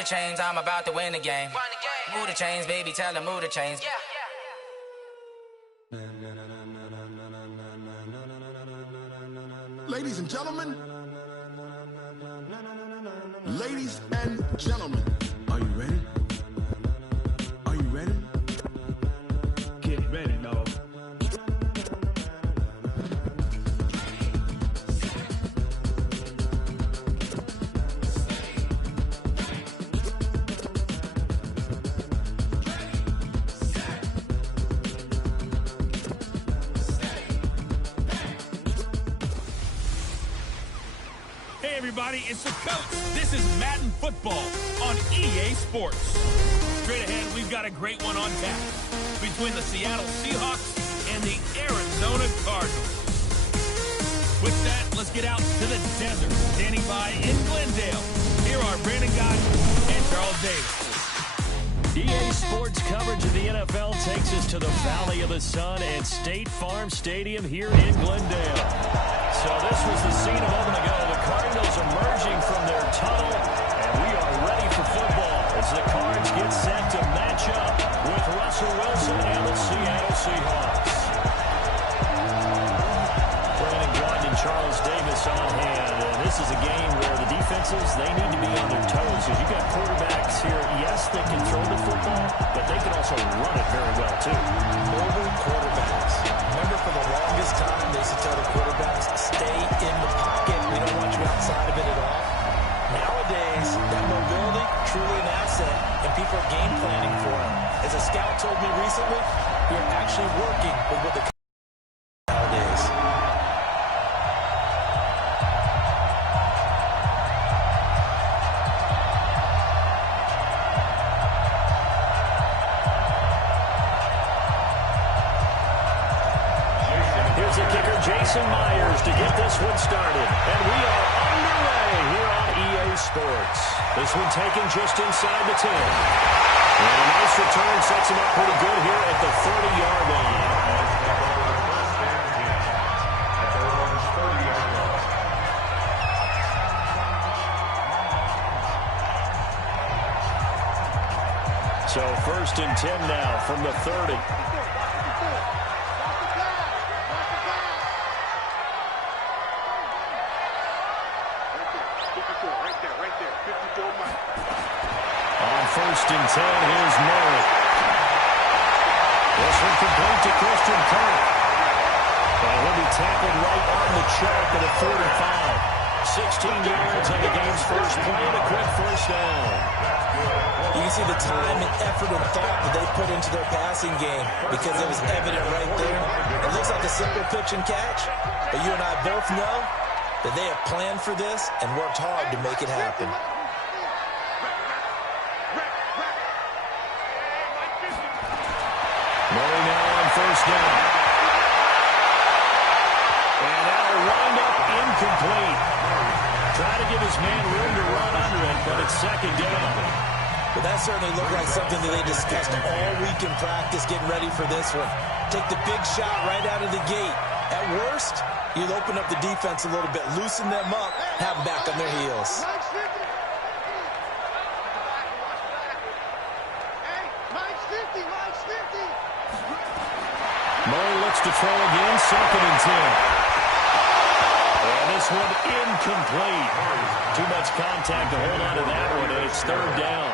the chains, I'm about to win the game. Move the chains, baby, tell them move the chains. Ladies and gentlemen, are you ready? Are you ready? Get ready, dog. Hey everybody, it's the coach. This is Madden Football on EA Sports. Straight ahead, we've got a great one on tap between the Seattle Seahawks and the Arizona Cardinals. With that, let's get out to the desert. Standing by in Glendale, here are Brandon Gott and Charles Davis. EA Sports coverage of the NFL takes us to the Valley of the Sun at State Farm Stadium here in Glendale. So this was the scene a moment ago. The Cardinals emerging from their tunnel, and we are ready for football as the Cards get set to match up with Russell Wilson and the Seattle Seahawks. Brandon Gott and Charles Davis on hand, and this is a game where the defenses, they need to be on their toes, because you've got quarterbacks here, yes, they can throw the football, but they can also run it very well, too. Mobile quarterbacks. Remember, for the longest time, they used to tell the quarterbacks, stay in the pocket. We don't want you outside of it at all. Nowadays, that mobility, truly an asset, and people are game planning for it. As a scout told me recently, we're actually working with what the nowadays. Here's the kicker, Jason Myers, to get this one started. And we are underway here on EA Sports. This one taken just inside the 10. And a nice return sets him up pretty good here at the 30-yard line. So 1st and 10 now from the 30. On 1st and 10, here's Murray. This one complete to Christian Kirk. And he'll be tackled right on the chalk at a 45. 16 yards on the game's first play and a quick first down. You can see the time and effort and thought that they put into their passing game because it was evident right there. It looks like a simple pitch and catch, but you and I both know that they have planned for this and worked hard to make it happen. Murray now on first down. And that'll wind up incomplete. Try to give his man room to run under it, but it's 2nd down. But that certainly looked like something that they discussed all week in practice getting ready for this one. Take the big shot right out of the gate. At worst, you'll open up the defense a little bit, loosen them up, have them back on their heels. Murray looks to throw again, 2nd and 10. And this one incomplete. Too much contact to hold on to that one, and it's 3rd down.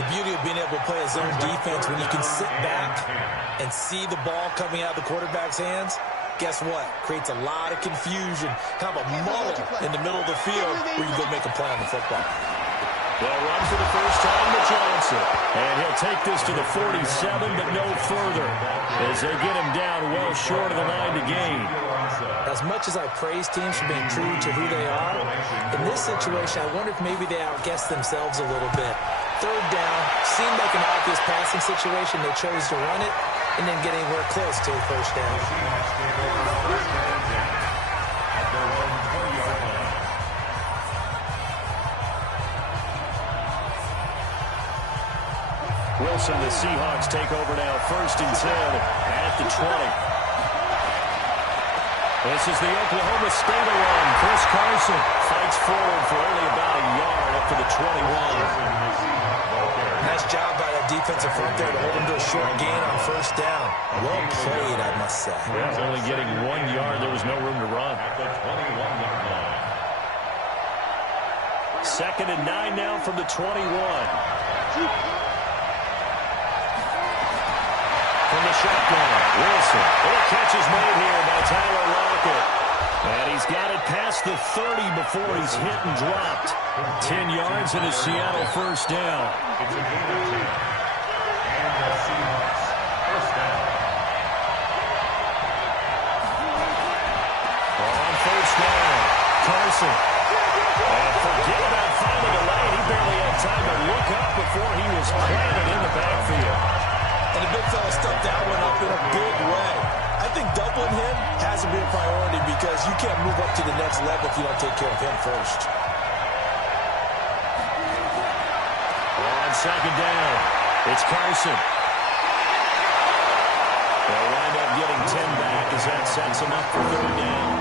The beauty of being able to play a zone defense when you can sit back and see the ball coming out of the quarterback's hands, guess what? Creates a lot of confusion, kind of a muddle in the middle of the field where you go make a play on the football. They'll run for the first time to Johnson. And he'll take this to the 47, but no further, as they get him down well short of the line to gain. As much as I praise teams for being true to who they are, in this situation, I wonder if maybe they outguessed themselves a little bit. 3rd down, seemed like an obvious passing situation. They chose to run it and then get anywhere close to a first down. Wilson, the Seahawks take over now, 1st and 10 at the 20. This is the Oklahoma State run. Chris Carson fights forward for only about a yard up to the 21. job by that defensive front there to hold him to a short gain on first down. Well played, I must say. Yeah, only getting 1 yard. There was no room to run. At the 21-yard line. 2nd and 9 now from the 21. From the shotgun, Wilson. A catch is made here by Tyler Lockett. And he's got it past the 30 before he's hit and dropped. 10 yards and a Seattle first down. It's a gain of 10. And the Seahawks first down. On first down, Carson. And forget about finding a lane. He barely had time to look up before he was planted in the backfield. And the big fella stuck that one up in a big way. I think doubling him has to be a priority because you can't move up to the next level if you don't take care of him first. On second down, it's Carson. They'll wind up getting 10 back as that sets him up for third down.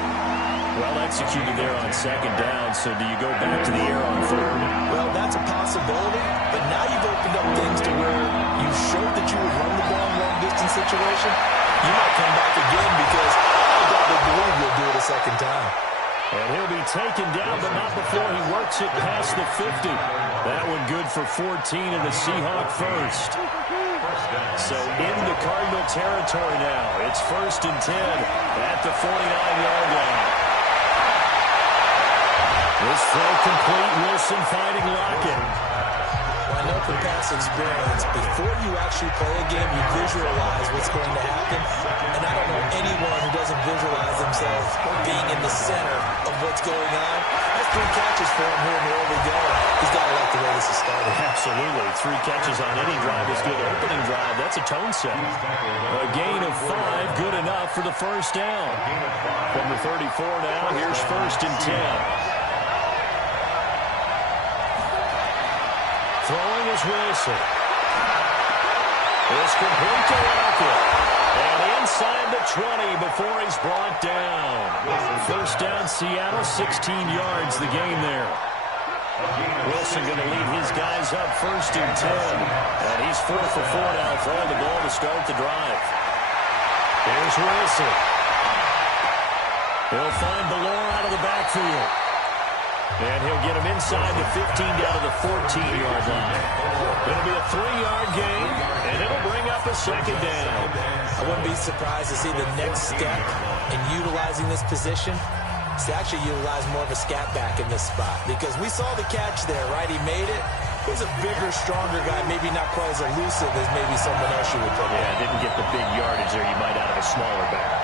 Well executed there on second down, so do you go back to the air on third? Well, that's a possibility, but now you've opened up things to where you showed that you would run the ball in a long-distance situation. You might come back again because I doubt believe you'll do it a second time. And he'll be taken down, but not before he works it past the 50. That one good for 14 and the Seahawk first. So into Cardinal territory now. It's 1st and 10 at the 49-yard line. This throw complete. Wilson finding Lockett. Well, I know from past experience, before you actually play a game, you visualize what's going to happen. And I don't know anyone who doesn't visualize themselves being in the center of what's going on. That's 3 catches for him here in the early going. He's got to like the way this is started. Absolutely. 3 catches on any drive is good. Opening drive, that's a tone set. A gain of 5, good enough for the first down. From the 34 now, here's 1st and 10. Throwing is Wilson. It's complete to Lockett. And inside the 20 before he's brought down. First down, Seattle, 16 yards the game there. Wilson going to lead his guys up 1st and 10. And he's 4 for 4 now, throwing the ball to start the drive. Here's Wilson. He'll find Ballore out of the backfield. And he'll get him inside the 15 down to the 14-yard line. It'll be a 3-yard gain, and it'll bring up a second down. I wouldn't be surprised to see the next step in utilizing this position is to actually utilize more of a scat back in this spot. Because we saw the catch there, right? He made it. He's a bigger, stronger guy, maybe not quite as elusive as maybe someone else you would put in. Yeah, didn't get the big yardage there you might out of a smaller back.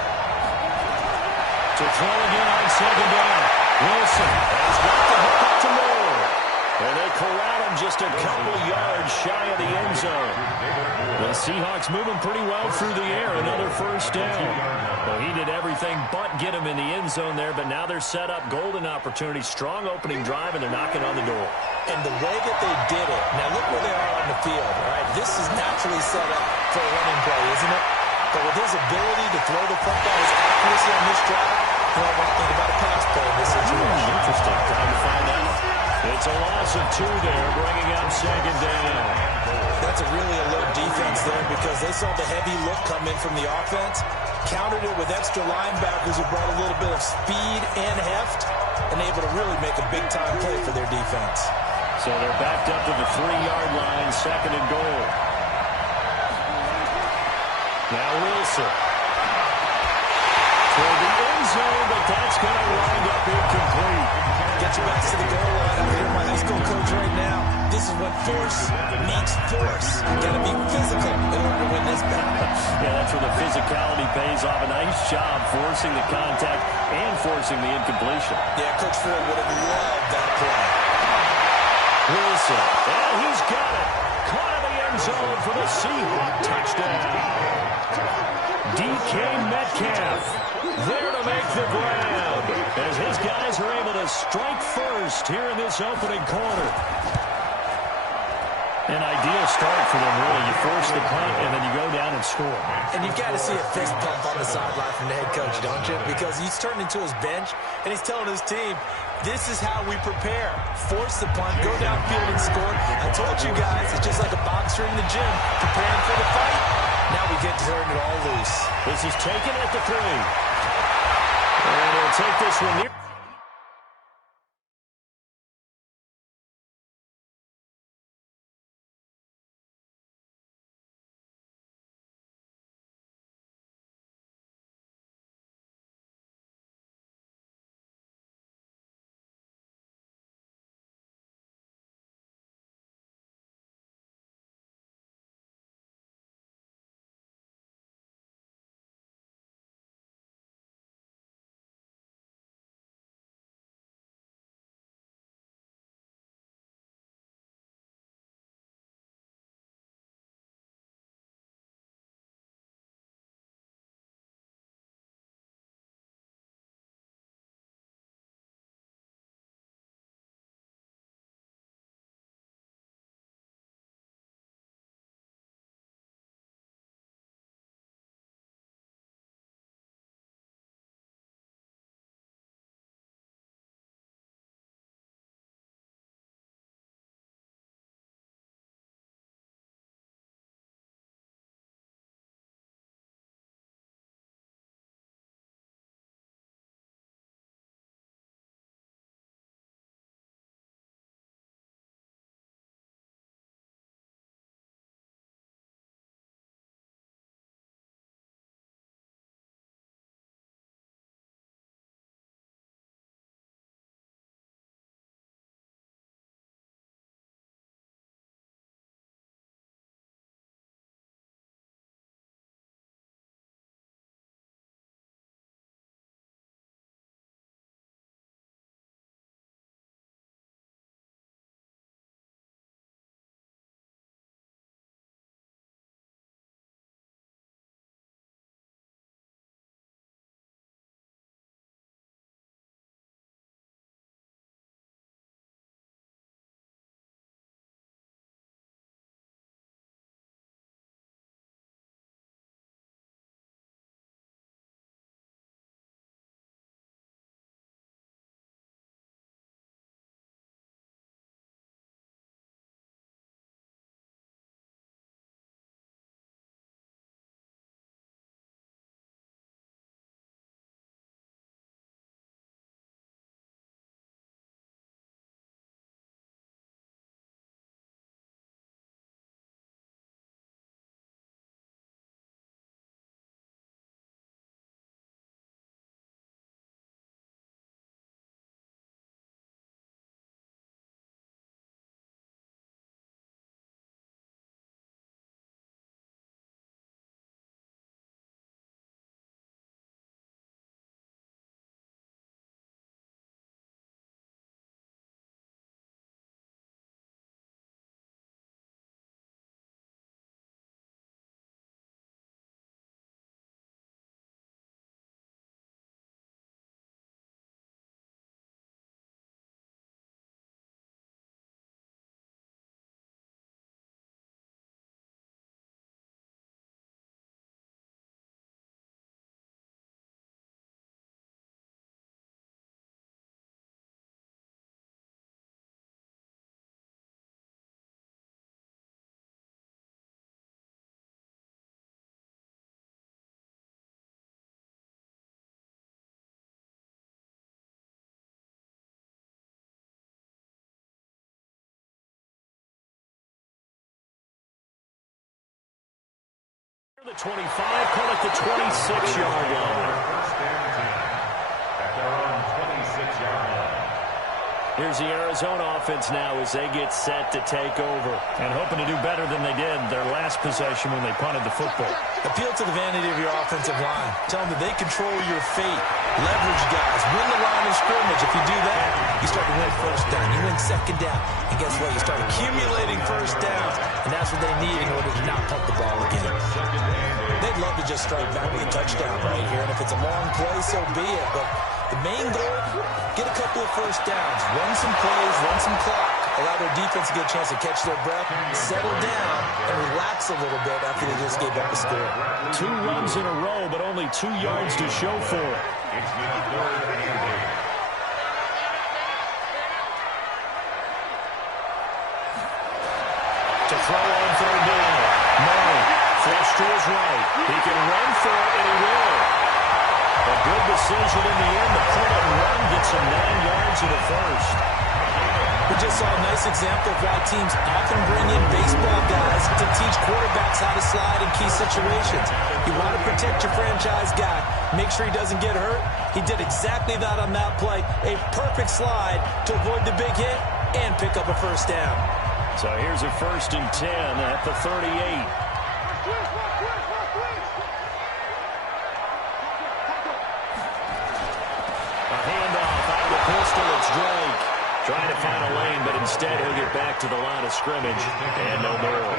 To throw again on second down. Wilson has got the hook up to Moore. And they corral him just a couple yards shy of the end zone. The Seahawks moving pretty well through the air. Another first down. Well, he did everything but get him in the end zone there, but now they're set up. Golden opportunity, strong opening drive, and they're knocking on the door. And the way that they did it, now look where they are on the field, all right? This is naturally set up for a running play, isn't it? But with his ability to throw the football, his accuracy on this drive, you don't want to think about a pass play in this situation. Interesting. Time to find out. It's a loss of 2 there, bringing up second down. That's a really alert defense there because they saw the heavy look come in from the offense, countered it with extra linebackers who brought a little bit of speed and heft, and able to really make a big-time play for their defense. So they're backed up to the 3-yard line, 2nd and goal. Now Wilson. Toward the end zone, but that's going to wind up incomplete. Get your backs to the goal line. I'm here, my high school coach right now. This is what force meets force. You got to be physical in order to win this battle. Yeah, that's where the physicality pays off. A nice job forcing the contact and forcing the incompletion. Yeah, Coach Ford would have loved that play. Wilson, and he's got it. Caught in the end zone for the Seahawk touchdown. DK Metcalf there to make the grab as his guys are able to strike first here in this opening quarter. An ideal start for them, really. You force the punt, and then you go down and score. And you've got to see a fist pump on the sideline from the head coach, don't you? Because he's turned into his bench, and he's telling his team, this is how we prepare. Force the punt, go downfield and score. I told you guys, it's just like a box gym preparing for the fight. Now we get to turn it all loose. This is taken at the 3. And he'll take this one near. The 25, call it the 26-yard line. First down team at their own 26-yard line. Here's the Arizona offense now as they get set to take over. And hoping to do better than they did their last possession when they punted the football. Appeal to the vanity of your offensive line. Tell them that they control your fate. Leverage guys. Win the line of scrimmage. If you do that, you start to win first down. You win second down. And guess what? You start accumulating first downs. And that's what they need in order to not punt the ball again. They'd love to just strike back with a touchdown right here. And if it's a long play, so be it. But the main goal, get a couple of first downs. Run some plays, run some clock. Allow their defense to get a chance to catch their breath, settle down, and relax a little bit after they just gave up a score. 2 runs in a row, but only 2 yards to show for it. It's now 3rd and 8. To throw on 3rd down. pitch to his right. He can run for it, and he will. A good decision in the end. The pull-up run gets him 9 yards in the first. We just saw a nice example of why teams often bring in baseball guys to teach quarterbacks how to slide in key situations. You want to protect your franchise guy. Make sure he doesn't get hurt. He did exactly that on that play. A perfect slide to avoid the big hit and pick up a first down. So here's a 1st and 10 at the 38. A handoff out of the pistol. It's Drake. Trying to find a lane, but instead he'll get back to the line of scrimmage. And no more.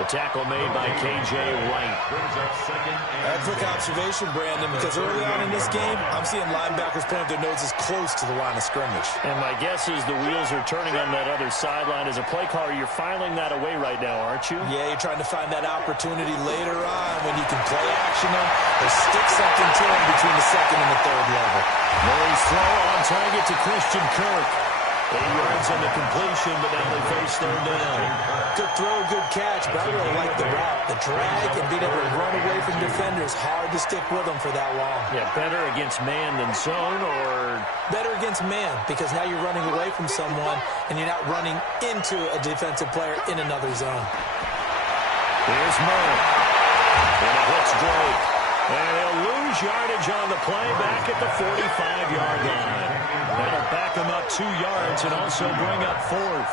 The tackle made by K.J. Wright. That's a quick observation, Brandon, because early on in this game, I'm seeing linebackers pointing their noses close to the line of scrimmage. And my guess is the wheels are turning on that other sideline. As a play caller, you're filing that away right now, aren't you? Yeah, you're trying to find that opportunity later on when you can play action them or stick something to them between the second and the third level. Murray's throw on target to Christian Kirk. 8 yards on the completion, but now they face 3rd down. Good throw, good catch, but I really like the route. The drag and being able to run away from defenders, hard to stick with them for that long. Yeah, better against man than zone, or? Better against man, because now you're running away from someone and you're not running into a defensive player in another zone. Here's Murray. And it hits Drake. And he'll lose yardage on the play back at the 45-yard line. That'll back him up 2 yards and also bring up 4th.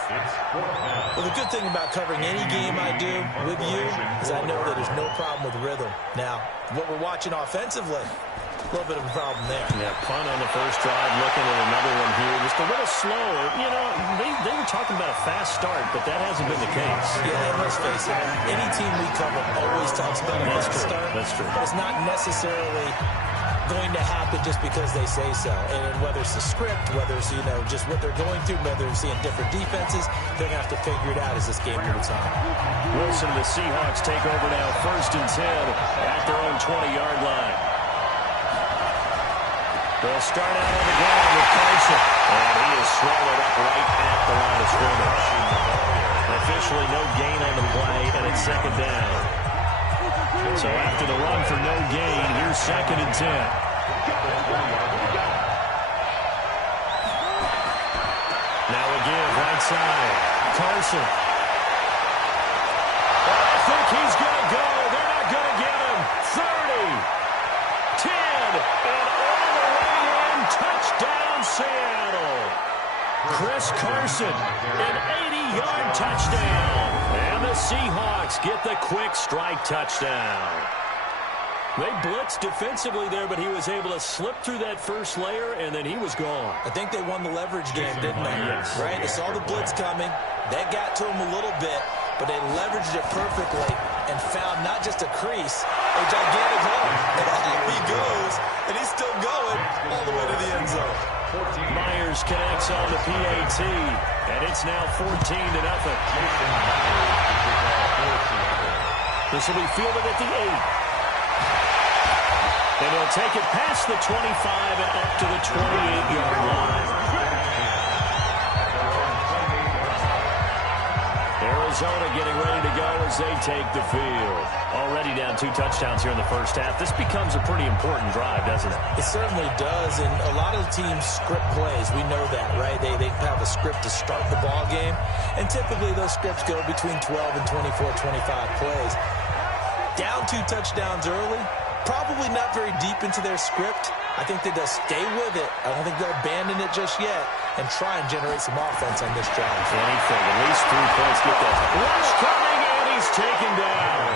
Well, the good thing about covering any game I do with you is I know that there's no problem with rhythm. Now, what we're watching offensively, a little bit of a problem there. Yeah, punt on the first drive, looking at another one here. Just a little slower. You know, they were talking about a fast start, but that hasn't been the case. Yeah, let's face it. Any team we cover always talks about a fast start. That's true. It's not necessarily going to happen just because they say so. And whether it's the script, whether it's, you know, just what they're going through, whether they're seeing different defenses, they're going to have to figure it out as this game moves on. Wilson, the Seahawks take over now, 1st and 10 at their own 20-yard line. They'll start out on the ground with Carson. And he is swallowed up right at the line of scrimmage. Officially no gain on the play, and it's 2nd down. So after the run for no gain, here's 2nd and 10. Now again, right side. Carson. I think he's going to go. They're not going to get him. 30. 10. And all the way in. Touchdown, Seattle. Chris Carson, an 80-yard touchdown. And the Seahawks get the quick strike touchdown. They blitzed defensively there, but he was able to slip through that first layer, and then he was gone. I think they won the leverage game, didn't they? Yes. Right? They saw the blitz coming. That got to him a little bit, but they leveraged it perfectly and found not just a crease, a gigantic hole. And there he goes, and he's still going all the way to the end zone. Myers connects on the PAT, and it's now 14-0. This will be fielded at the 8. And he'll take it past the 25 and up to the 28-yard line. Arizona getting ready to go as they take the field. Already down 2 touchdowns here in the first half. This becomes a pretty important drive, doesn't it? It certainly does, and a lot of the teams script plays. We know that, right? They have a script to start the ball game, and typically those scripts go between 12 and 24, 25 plays. Down 2 touchdowns early, probably not very deep into their script. I think that they'll stay with it. I don't think they'll abandon it just yet and try and generate some offense on this drive. Anything, at least 3 points. Get that rush coming, and he's taken down.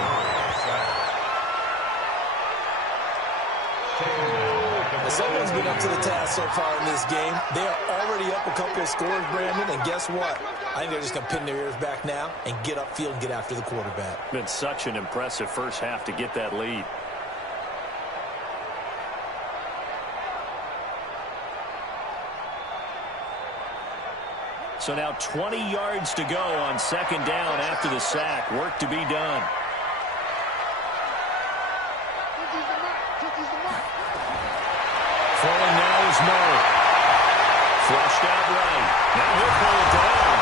Someone's been up to the task so far in this game. They are already up a couple of scores, Brandon, and guess what? I think they're just going to pin their ears back now and get upfield and get after the quarterback. Been such an impressive first half to get that lead. So now 20 yards to go on 2nd down after the sack. Work to be done. Throwing now is Murray. Flushed out right. Now he'll pull it down.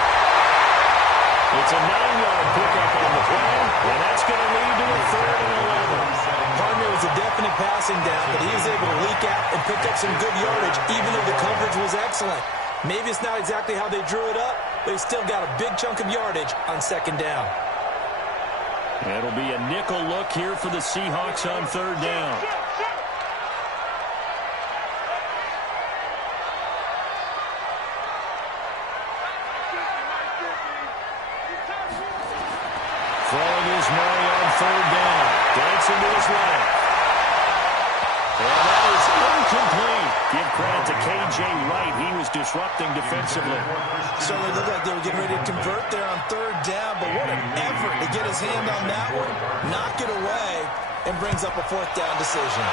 It's a 9-yard pickup on the play, and that's going to lead to a 3rd and 11. Partner was a definite passing down, but he was able to leak out and pick up some good yardage, even though the coverage was excellent. Maybe it's not exactly how they drew it up, but he still got a big chunk of yardage on 2nd down. It'll be a nickel look here for the Seahawks on 3rd down. Throwing is Murray on 3rd down. Dancing to his left. And that is incomplete. Give credit to K.J. Wright. He was disrupting defensively. So it looked like they were getting ready to convert there on 3rd down, but what an effort to get his hand on that one, knock it away, and brings up a 4th down decision.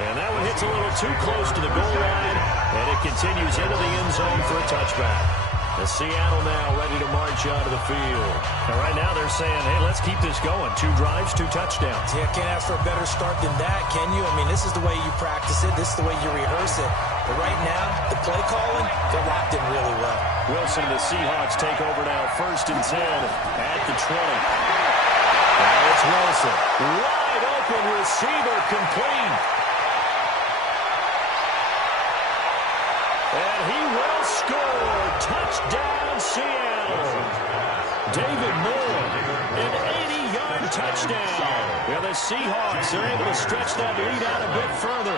And that one hits a little too close to the goal line, and it continues into the end zone for a touchback. The Seattle now ready to march out of the field. And right now they're saying, hey, let's keep this going. 2 drives, 2 touchdowns. Yeah, can't ask for a better start than that, can you? I mean, this is the way you practice it. This is the way you rehearse it. But right now, the play calling, they're locked in really well. Wilson and the Seahawks take over now, 1st and 10 at the 20. Now it's Wilson. Wide open receiver, complete. And he will score. Touchdown, Seattle. David Moore, an 80-yard touchdown. Well, the Seahawks are able to stretch that lead out a bit further.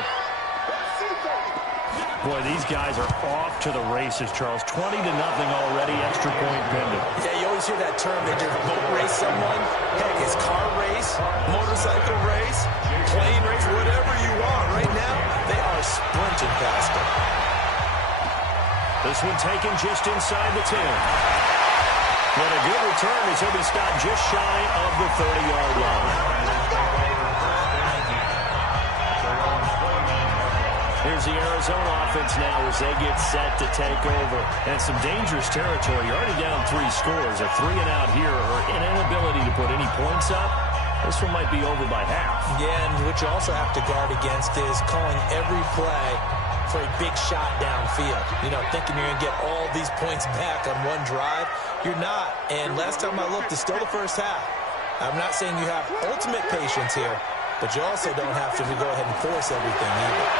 Boy, these guys are off to the races, Charles. 20-0 already, extra point pending. Yeah, you always hear that term. They just boat race someone. Heck, it's car race, motorcycle race, plane race, whatever you want. Right now, they are sprinting past them. This one taken just inside the 10. What a good return as he'll be stopped just shy of the 30-yard line. Here's the Arizona offense now as they get set to take over. And some dangerous territory. You're already down 3 scores. A 3 and out here or an inability to put any points up. This one might be over by half. Yeah, and what you also have to guard against is calling every play for a big shot downfield. You know, thinking you're going to get all these points back on one drive. You're not. And last time I looked, it's still the first half. I'm not saying you have ultimate patience here, but you also don't have to go ahead and force everything either.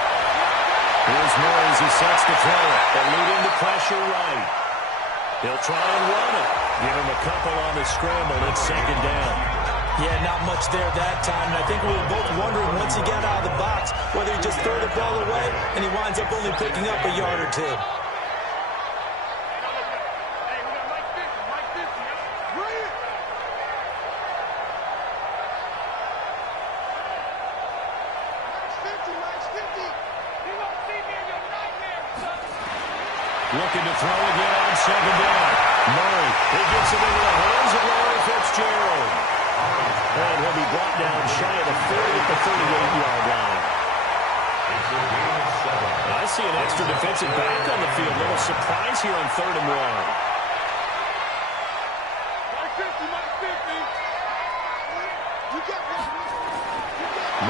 Here's Moore as he sets the throw, eluding the pressure right. He'll try and run it. Give him a couple on the scramble. It's 2nd down. Yeah, not much there that time. And I think we were both wondering once he got out of the box whether he just throw the ball away and he winds up only picking up a yard or 2. Looking to throw again on 2nd down. Murray, he gets it into the hands of Larry Fitzgerald. And he'll be brought down shy of the 40 at the 38-yard line. I see an extra defensive back on the field. Little surprise here on 3rd and 1.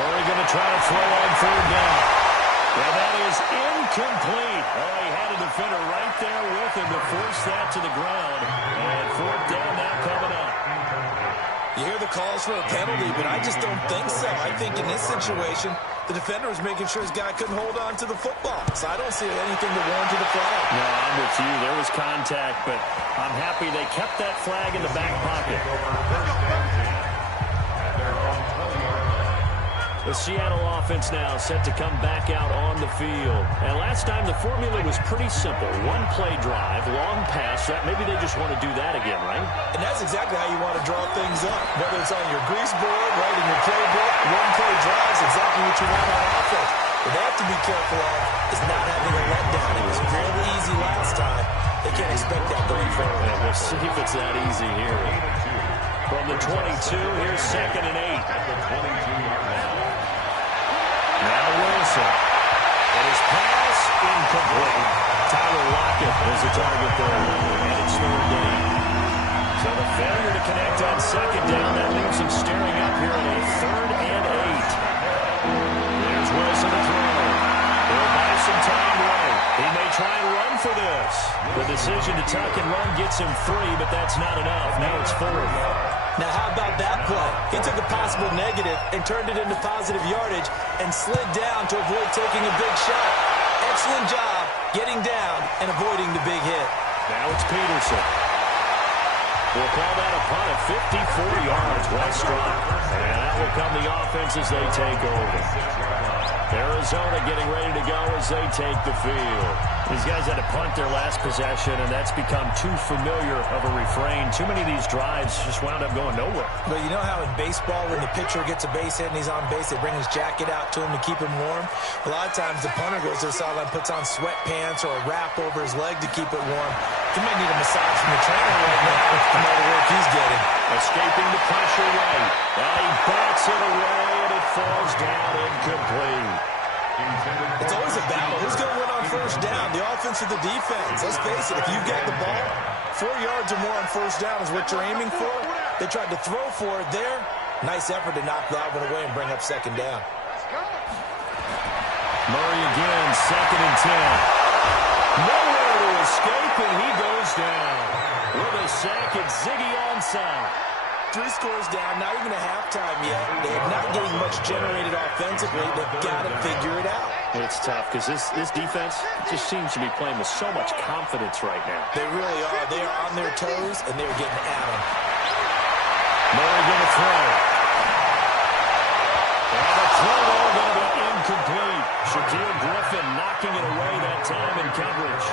Murray going to try to throw on 3rd down. And that is incomplete. Oh, he had a defender right there with him to force that to the ground. And 4th down now coming up. You hear the calls for a penalty, but I just don't think so. I think in this situation, the defender was making sure his guy couldn't hold on to the football. So I don't see anything to warrant the flag. No, I'm with you. There was contact, but I'm happy they kept that flag in the back pocket. The Seattle offense now set to come back out on the field. And last time the formula was pretty simple. 1-play drive, long pass. Maybe they just want to do that again, right? And that's exactly how you want to draw things up. Whether it's on your grease board, right in your playbook, 1-play drive is exactly what you want on offense. What they have to be careful of is not having a letdown. It was really easy last time. They can't expect that going forward. Yeah, we'll see if it's that easy here. From the 22, here's 2nd and 8. Now Wilson. And his pass incomplete. Tyler Lockett is the target there. And it's 3rd down. So the failure to connect on 2nd down, that leaves him staring up here at a 3rd and 8. There's Wilson to throw. He'll buy some time right. He may try and run for this. The decision to tuck and run gets him 3, but that's not enough. Now it's 4th. Now, how about that play? He took a possible negative and turned it into positive yardage and slid down to avoid taking a big shot. Excellent job getting down and avoiding the big hit. Now it's Peterson. We'll call that a punt of 54 yards. Well struck. And that will come the offense as they take over. Arizona getting ready to go as they take the field. These guys had to punt their last possession, and that's become too familiar of a refrain. Too many of these drives just wound up going nowhere. But you know how in baseball, when the pitcher gets a base hit and he's on base, they bring his jacket out to him to keep him warm? A lot of times the punter goes to the sideline, puts on sweatpants or a wrap over his leg to keep it warm. He might need a massage from the trainer right now from all the work he's getting. Escaping the pressure right. And he bats it away, and it falls down incomplete. It's always a battle. Who's going to win on first down, the offense or the defense? Let's face it, if you've got the ball, 4 yards or more on first down is what you're aiming for. They tried to throw for it there. Nice effort to knock that one away and bring up second down. Murray again, 2nd and 10. Nowhere to escape, and he goes down. With a sack, it's Ziggy Ansah. 3 scores down, not even a halftime yet. They're not getting much generated offensively. They've got to figure it out. It's tough because this defense just seems to be playing with so much confidence right now. They really are. They are on their toes, and they're getting at them. Murray going to throw. And the throw ball going to be incomplete. Shaquille Griffin knocking it away that time in coverage.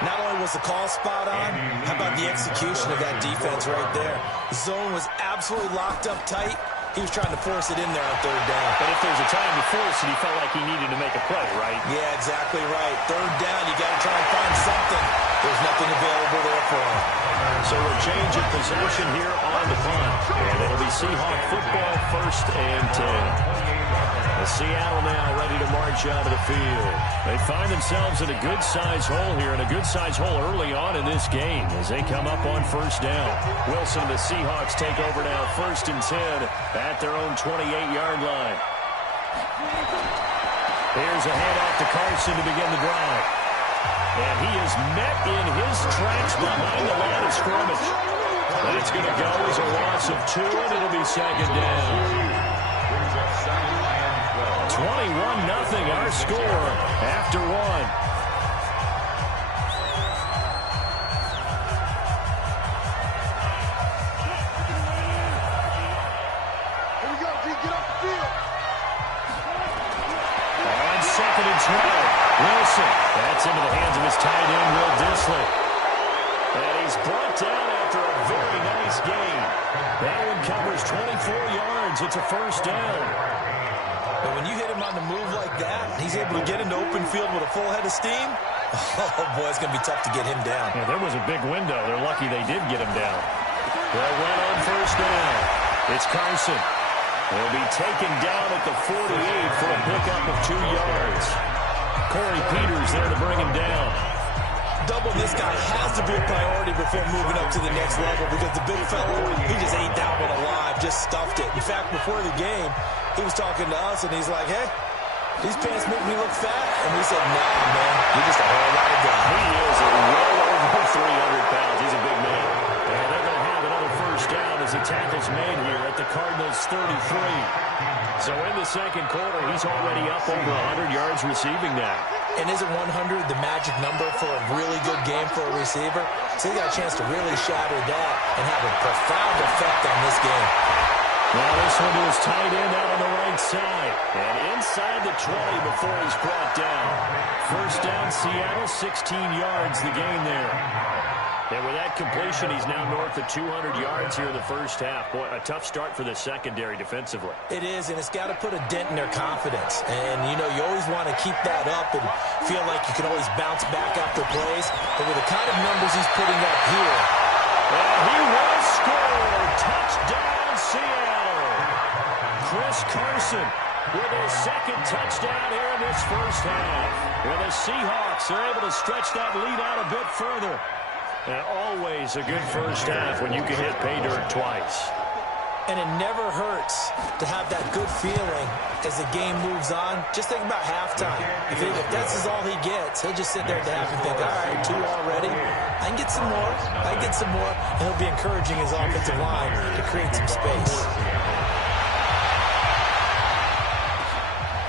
Not only was the call spot on, how about the execution of that defense right there? The zone was absolutely locked up tight. He was trying to force it in there on 3rd down. But if there's a time to force it, he felt like he needed to make a play, right? Yeah, exactly right. 3rd down, you got to try and find something. There's nothing available there for him. So a change of possession here on the punt. And it'll be Seahawk football, 1st and 10. Seattle now ready to march out of the field. They find themselves in a good-sized hole here, and a good-sized hole early on in this game as they come up on 1st down. Wilson and the Seahawks take over now, 1st and 10 at their own 28-yard line. Here's a handoff to Carson to begin the drive. And he is met in his tracks behind the line of scrimmage. That's going to go as a loss of 2, and it'll be 2nd down. 21-0 our score after 1. Here we go, G, get off the field. On 2nd and 12, Wilson. That's into the hands of his tight end, Will Dissly. And he's brought down after a very nice gain. That one covers 24 yards. It's a 1st down. But when you hit him on the move like that, he's able to get into open field with a full head of steam. Oh, boy, it's going to be tough to get him down. Yeah, there was a big window. They're lucky they did get him down. They'll run on 1st down. It's Carson. He'll be taken down at the 48 for a pickup of 2 yards. Corey Peters there to bring him down. Double this guy has to be a priority before moving up to the next level because the big fella, he just ate that one alive, just stuffed it. In fact, before the game, he was talking to us, and he's like, hey, these pants make me look fat. And we said, nah, man, you're just a whole lot of guy. He is well over 300 pounds. He's a big man. And they're going to have another 1st down as the tackle's made here at the Cardinals' 33. So in the 2nd quarter, he's already up over 100 yards receiving now. And isn't 100 the magic number for a really good game for a receiver? So he got a chance to really shatter that and have a profound effect on this game. Now this one to his tight end out on the right side. And inside the 20 before he's brought down. 1st down, Seattle, 16 yards the gain there. And with that completion, he's now north of 200 yards here in the 1st half. Boy, a tough start for the secondary defensively. It is, and it's got to put a dent in their confidence. And, you know, you always want to keep that up and feel like you can always bounce back after plays. But with the kind of numbers he's putting up here. And he will score. Touchdown, Seattle. Chris Carson with his 2nd touchdown here in this 1st half. When the Seahawks are able to stretch that lead out a bit further. And always a good 1st half when you can hit pay dirt twice. And it never hurts to have that good feeling as the game moves on. Just think about halftime. If that's all he gets, he'll just sit there at the half and think, all right, 2 already. I can get some more. I can get some more. And he'll be encouraging his offensive line to create some space.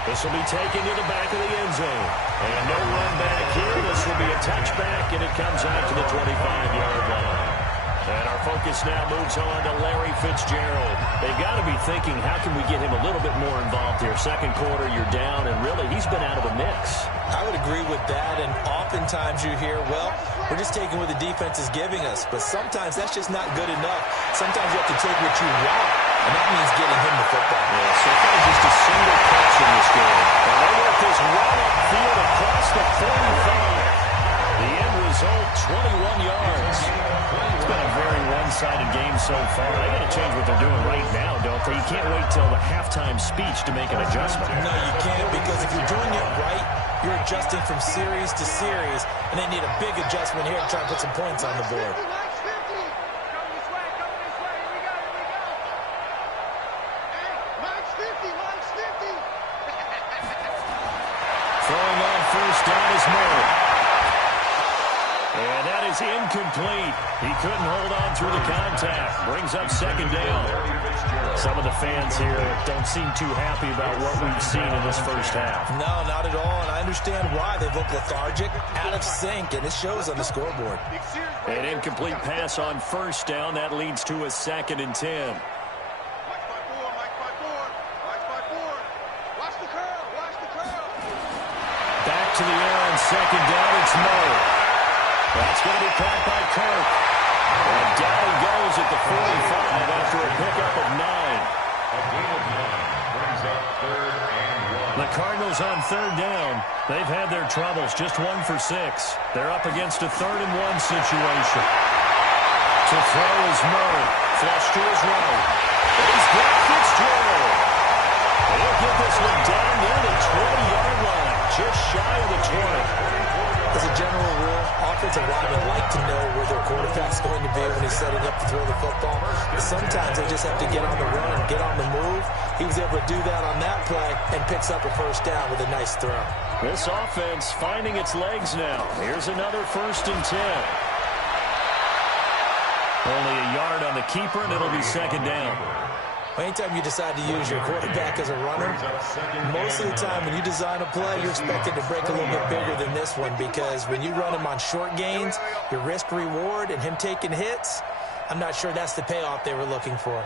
This will be taken to the back of the end zone. And no run back here. This will be a touchback, and it comes out to the 25-yard line. And our focus now moves on to Larry Fitzgerald. They've got to be thinking, how can we get him a little bit more involved here? Second quarter, you're down, and really, he's been out of the mix. I would agree with that, and oftentimes you hear, well, we're just taking what the defense is giving us. But sometimes that's just not good enough. Sometimes you have to take what you want, and that means getting him the football. Yeah, so far just a single catch in this game. And they work this well upfield across the 45. The end result, 21 yards. It's been a very one-sided game so far. They got to change what they're doing right now, don't they? You can't wait till the halftime speech to make an adjustment. No, you can't, because if you're doing it right, you're adjusting from series to series, and they need a big adjustment here to try and put some points on the board. Throwing on first down is Murray. And that is incomplete. He couldn't hold on through the contact. Brings up second down. Some of the fans here don't seem too happy about what we've seen in this first half. No, not at all, and I understand why. They look lethargic, out of sync, and it shows on the scoreboard. An incomplete pass on first down. That leads to a 2nd and 10. Back to the air on second down. It's Murray. That's going to be caught by Kirk. And down he goes at the 45 after a pickup of 9. A gain of 9 brings up 3rd and 1. The Cardinals on 3rd down. They've had their troubles, just 1 for 6. They're up against a 3rd and 1 situation. To throw is Murray. Flush to his right. He's got Fitzgerald. He'll get this one down near the 20-yard line, just shy of the 20. As a general rule, offensive linemen like to know where their quarterback's going to be when he's setting up to throw the football. But sometimes they just have to get on the run, get on the move. He was able to do that on that play and picks up a first down with a nice throw. This offense finding its legs now. Here's another 1st and 10. Only a yard on the keeper, and it'll be 2nd down. Anytime you decide to use your quarterback as a runner, most of the time when you design a play, you're expected to break a little bit bigger than this one, because when you run him on short gains, your risk-reward and him taking hits, I'm not sure that's the payoff they were looking for.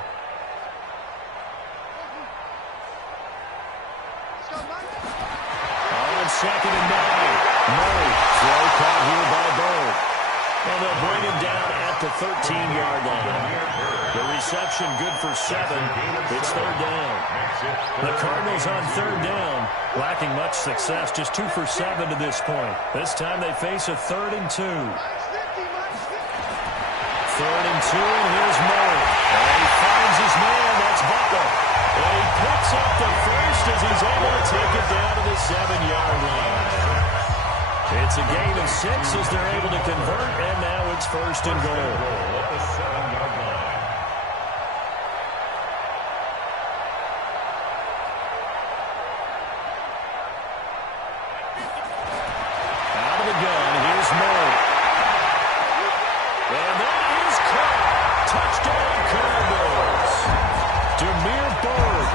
On 2nd and 9, Murray, throw caught here by Bird. And they'll bring him down at the 13-yard line. The reception good for 7. It's 3rd down. The Cardinals on 3rd down, lacking much success, just 2 for 7 to this point. This time they face a 3rd and 2. 3rd and 2, and here's Murray. And he finds his man, that's Butler. And he picks up the first as he's able to take it down to the 7-yard line. It's a gain of 6 as they're able to convert, and now it's 1st and goal. At the 7-yard line. Out of the gun, here's Murray. And that is caught. Touchdown Cardinals. Demir Bird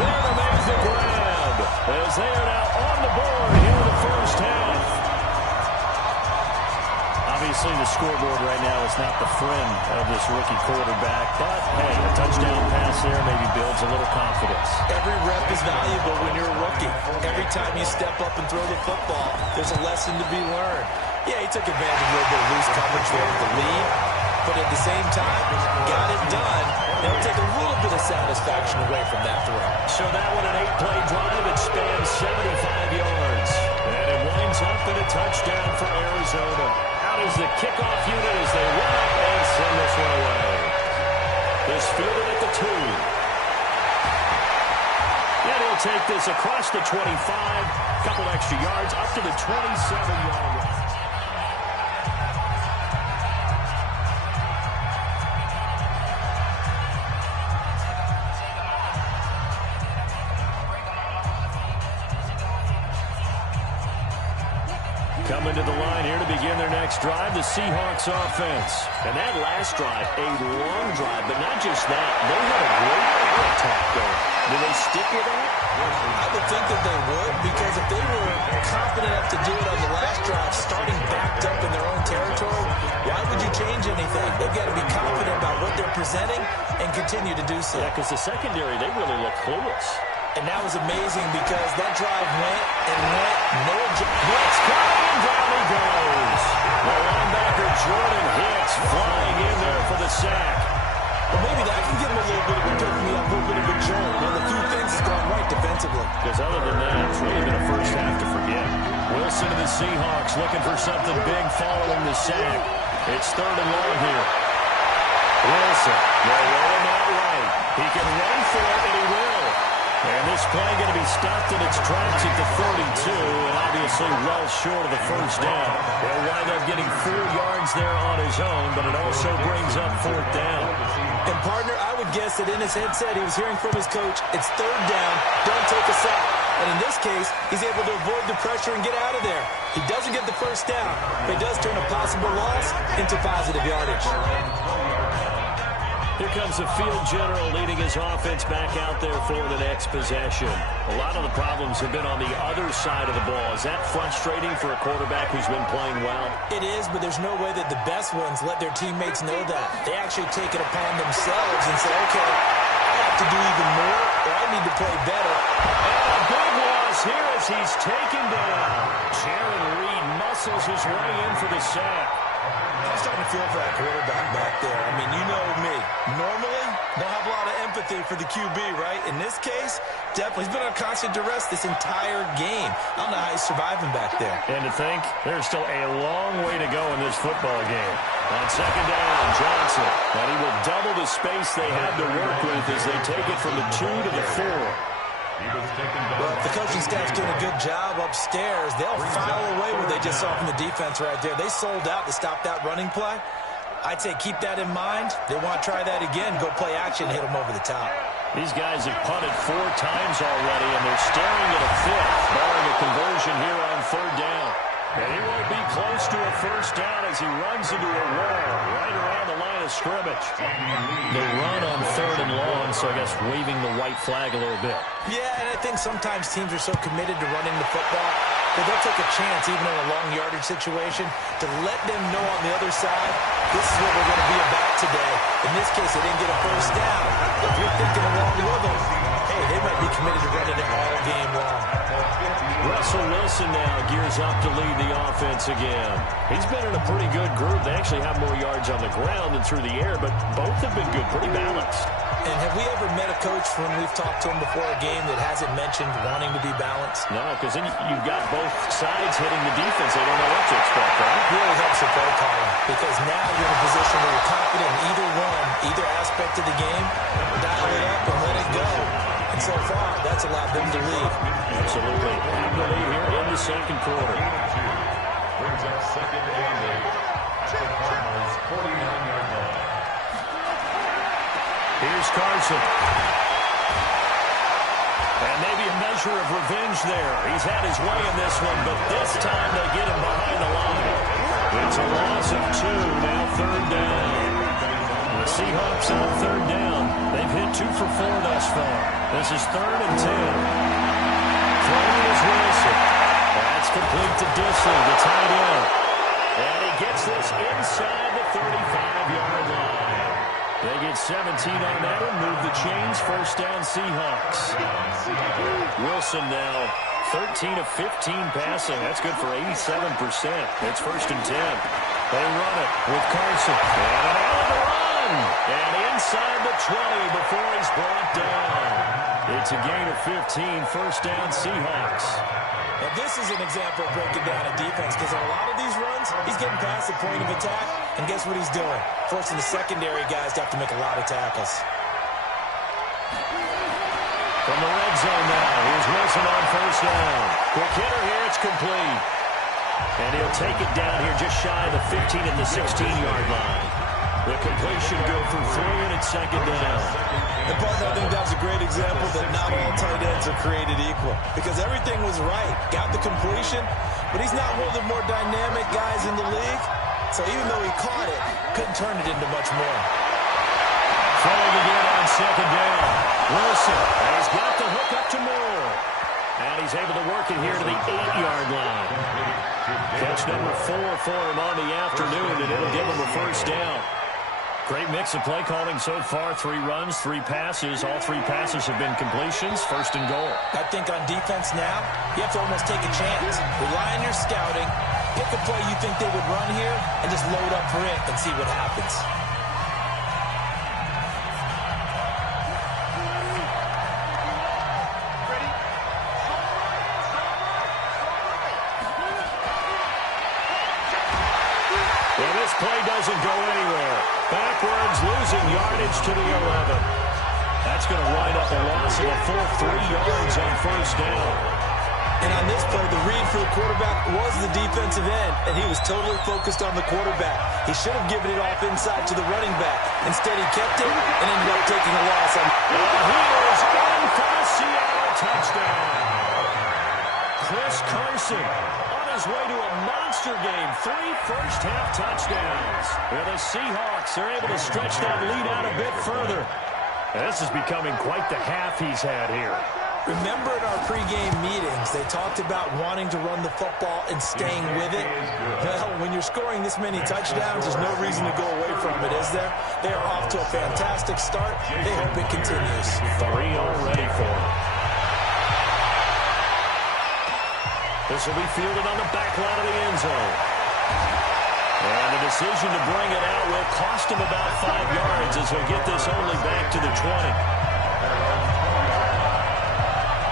there to make the grab, as they are now on the board here in the first half. Obviously, the scoreboard right now is not the friend of this rookie quarterback, but, hey, a touchdown pass there maybe builds a little confidence. Every rep is valuable when you're a rookie. Every time you step up and throw the football, there's a lesson to be learned. Yeah, he took advantage of a little bit of loose coverage there with the lead, but at the same time, got it done. It'll take a little bit of satisfaction away from that throw. So that one, an 8-play drive. It spans 75 yards. And it winds up in a touchdown for Arizona. Out is the kickoff unit as they run up and send this one away. This fielded at the 2. And he'll take this across the 25. Couple extra yards up to the 27-yard line. coming to the line here to begin their next drive, the Seahawks offense. And that last drive, a long drive, but not just that. They had a great attack going. Do they stick with that? I would think that they would, because if they were confident enough to do it on the last drive, starting backed up in their own territory, why would you change anything? They've got to be confident about what they're presenting and continue to do so. Yeah, because the secondary, they really look clueless. And that was amazing because that drive went and went. Blitz coming, and down he goes. The linebacker Jordan Hicks flying in there for the sack. Well, maybe that can give him a little bit of a pick-me-up, a little bit of a jolt. Well, a few things has gone right defensively. Because other than that, it's really been a first half to forget. Wilson and the Seahawks looking for something big following the sack. It's 3rd and long here. Wilson, they're rolling out right. He can run for it, and he will. And this play going to be stopped in its tracks at the 32, and obviously well short of the first down. He'll wind up getting 4 yards there on his own, but it also brings up 4th down. And, partner, I would guess that in his headset he was hearing from his coach, it's 3rd down, don't take a sack. And in this case, he's able to avoid the pressure and get out of there. He doesn't get the first down, but he does turn a possible loss into positive yardage. Here comes the field general leading his offense back out there for the next possession. A lot of the problems have been on the other side of the ball. Is that frustrating for a quarterback who's been playing well? It is, but there's no way that the best ones let their teammates know that. They actually take it upon themselves and say, okay, I have to do even more, or I need to play better. And a big loss here as he's taken down. Jaron Reed muscles his way in for the sack. I'm starting to feel for that quarterback back there. I mean, you know me. Normally, don't have a lot of empathy for the QB, right? In this case, definitely. He's been on constant duress this entire game. I don't know how he's surviving back there. And to think, there's still a long way to go in this football game. On 2nd down, Johnson. And he will double the space they have to work with as they take it from the 2 to the 4. Well, if the coaching staff's doing a good job upstairs, they'll file away what they just saw from the defense right there. They sold out to stop that running play. I'd say keep that in mind. They want to try that again, go play action, hit them over the top. These guys have punted 4 times already, and they're staring at a 5th, barring a conversion here on 3rd down. And he won't be close to a first down as he runs into a wall right around the line of scrimmage. The run on 3rd and long, so I guess waving the white flag a little bit. Yeah, and I think sometimes teams are so committed to running the football that they'll take a chance, even in a long yardage situation, to let them know on the other side, this is what we're going to be about today. In this case, they didn't get a first down. If you're thinking along with them, hey, they might be committed to running it all game long. Russell Wilson now gears up to lead the offense again. He's been in a pretty good group. They actually have more yards on the ground than through the air, but both have been good, pretty balanced. And have we ever met a coach when we've talked to him before a game that hasn't mentioned wanting to be balanced? No, because then you've got both sides hitting the defense. They don't know what to expect, right? It really helps your play calling, because now you're in a position where you're confident in either one, either aspect of the game, dial it up and let it go. And so far, that's allowed them to lead. Absolutely. Have the lead here in the 2nd quarter. Brings up 2nd and 8. At the Cardinals' 49-yard line. Here's Carson. And maybe a measure of revenge there. He's had his way in this one, but this time they get him behind the line. It's a loss of 2, now 3rd down. The Seahawks on 3rd down. They've hit 2 for 4 thus far. This is 3rd and 10. Throwing is Wilson. That's complete to Disley, the tight end. And he gets this inside the 35-yard line. They get 17 on that and move the chains. First down, Seahawks. Wilson now 13 of 15 passing. That's good for 87%. It's 1st and 10. They run it with Carson. And an out of the run. And inside the 20 before he's brought down. It's a gain of 15. First down, Seahawks. Now, this is an example of breaking down a defense, because on a lot of these runs, he's getting past the point of attack, and guess what he's doing? Forcing the secondary guys to have to make a lot of tackles. From the red zone now, here's Wilson on first down. Quick hitter here, it's complete. And he'll take it down here just shy of the 15 at the 16-yard line. The completion good for 3, and it's second down. And partner, I think that was a great example that not all tight ends are created equal. Because everything was right. Got the completion, but he's not one of the more dynamic guys in the league. So even though he caught it, couldn't turn it into much more. Throwing again on second down. Wilson has got the hook up to Moore. And he's able to work it here to the 8-yard line. Catch number 4 for him on the afternoon, and it'll give him a first down. Great mix of play calling so far. 3 runs, 3 passes. All 3 passes have been completions. First and goal. I think on defense now, you have to almost take a chance. Rely on your scouting. Pick a play you think they would run here and just load up for it and see what happens. Well, this play doesn't go anywhere. Backwards, losing yardage to the 11. That's going to wind up a loss of a full 3 yards on first down. And on this play, the read for the quarterback was the defensive end, and he was totally focused on the quarterback. He should have given it off inside to the running back. Instead, he kept it and ended up taking a loss. And he is in for the Seattle touchdown. Chris Carson on his way to a monster game. 3 first-half touchdowns. And the Seahawks are able to stretch that lead out a bit further. And this is becoming quite the half he's had here. Remember in our pregame meetings, they talked about wanting to run the football and staying with it. Well, when you're scoring this many touchdowns, there's no reason to go away from it, is there? They are off to a fantastic start. They hope it continues. 3 already for them. This will be fielded on the back line of the end zone. And the decision to bring it out will cost him about 5 yards as he'll get this only back to the 20.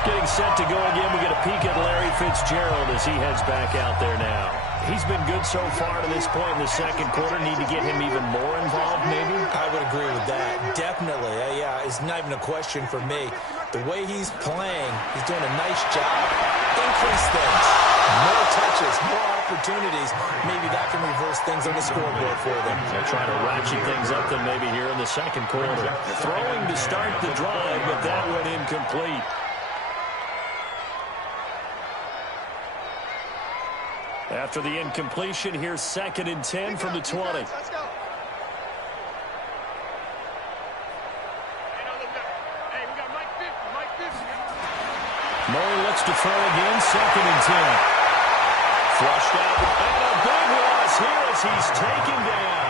Getting set to go again. We get a peek at Larry Fitzgerald as he heads back out there now. He's been good so far to this point in the second quarter. Need to get him even more involved, maybe? I would agree with that. Definitely. Yeah, it's not even a question for me. The way he's playing, he's doing a nice job. Increase things. More touches, more opportunities. Maybe that can reverse things on the scoreboard for them. They're trying to ratchet things up then maybe here in the second quarter. Throwing to start the drive, but that went incomplete. After the incompletion, here's 2nd and 10 from the 20. Let's go. Murray looks to throw again, 2nd and 10. Flushed out, and a big loss here as he's taken down.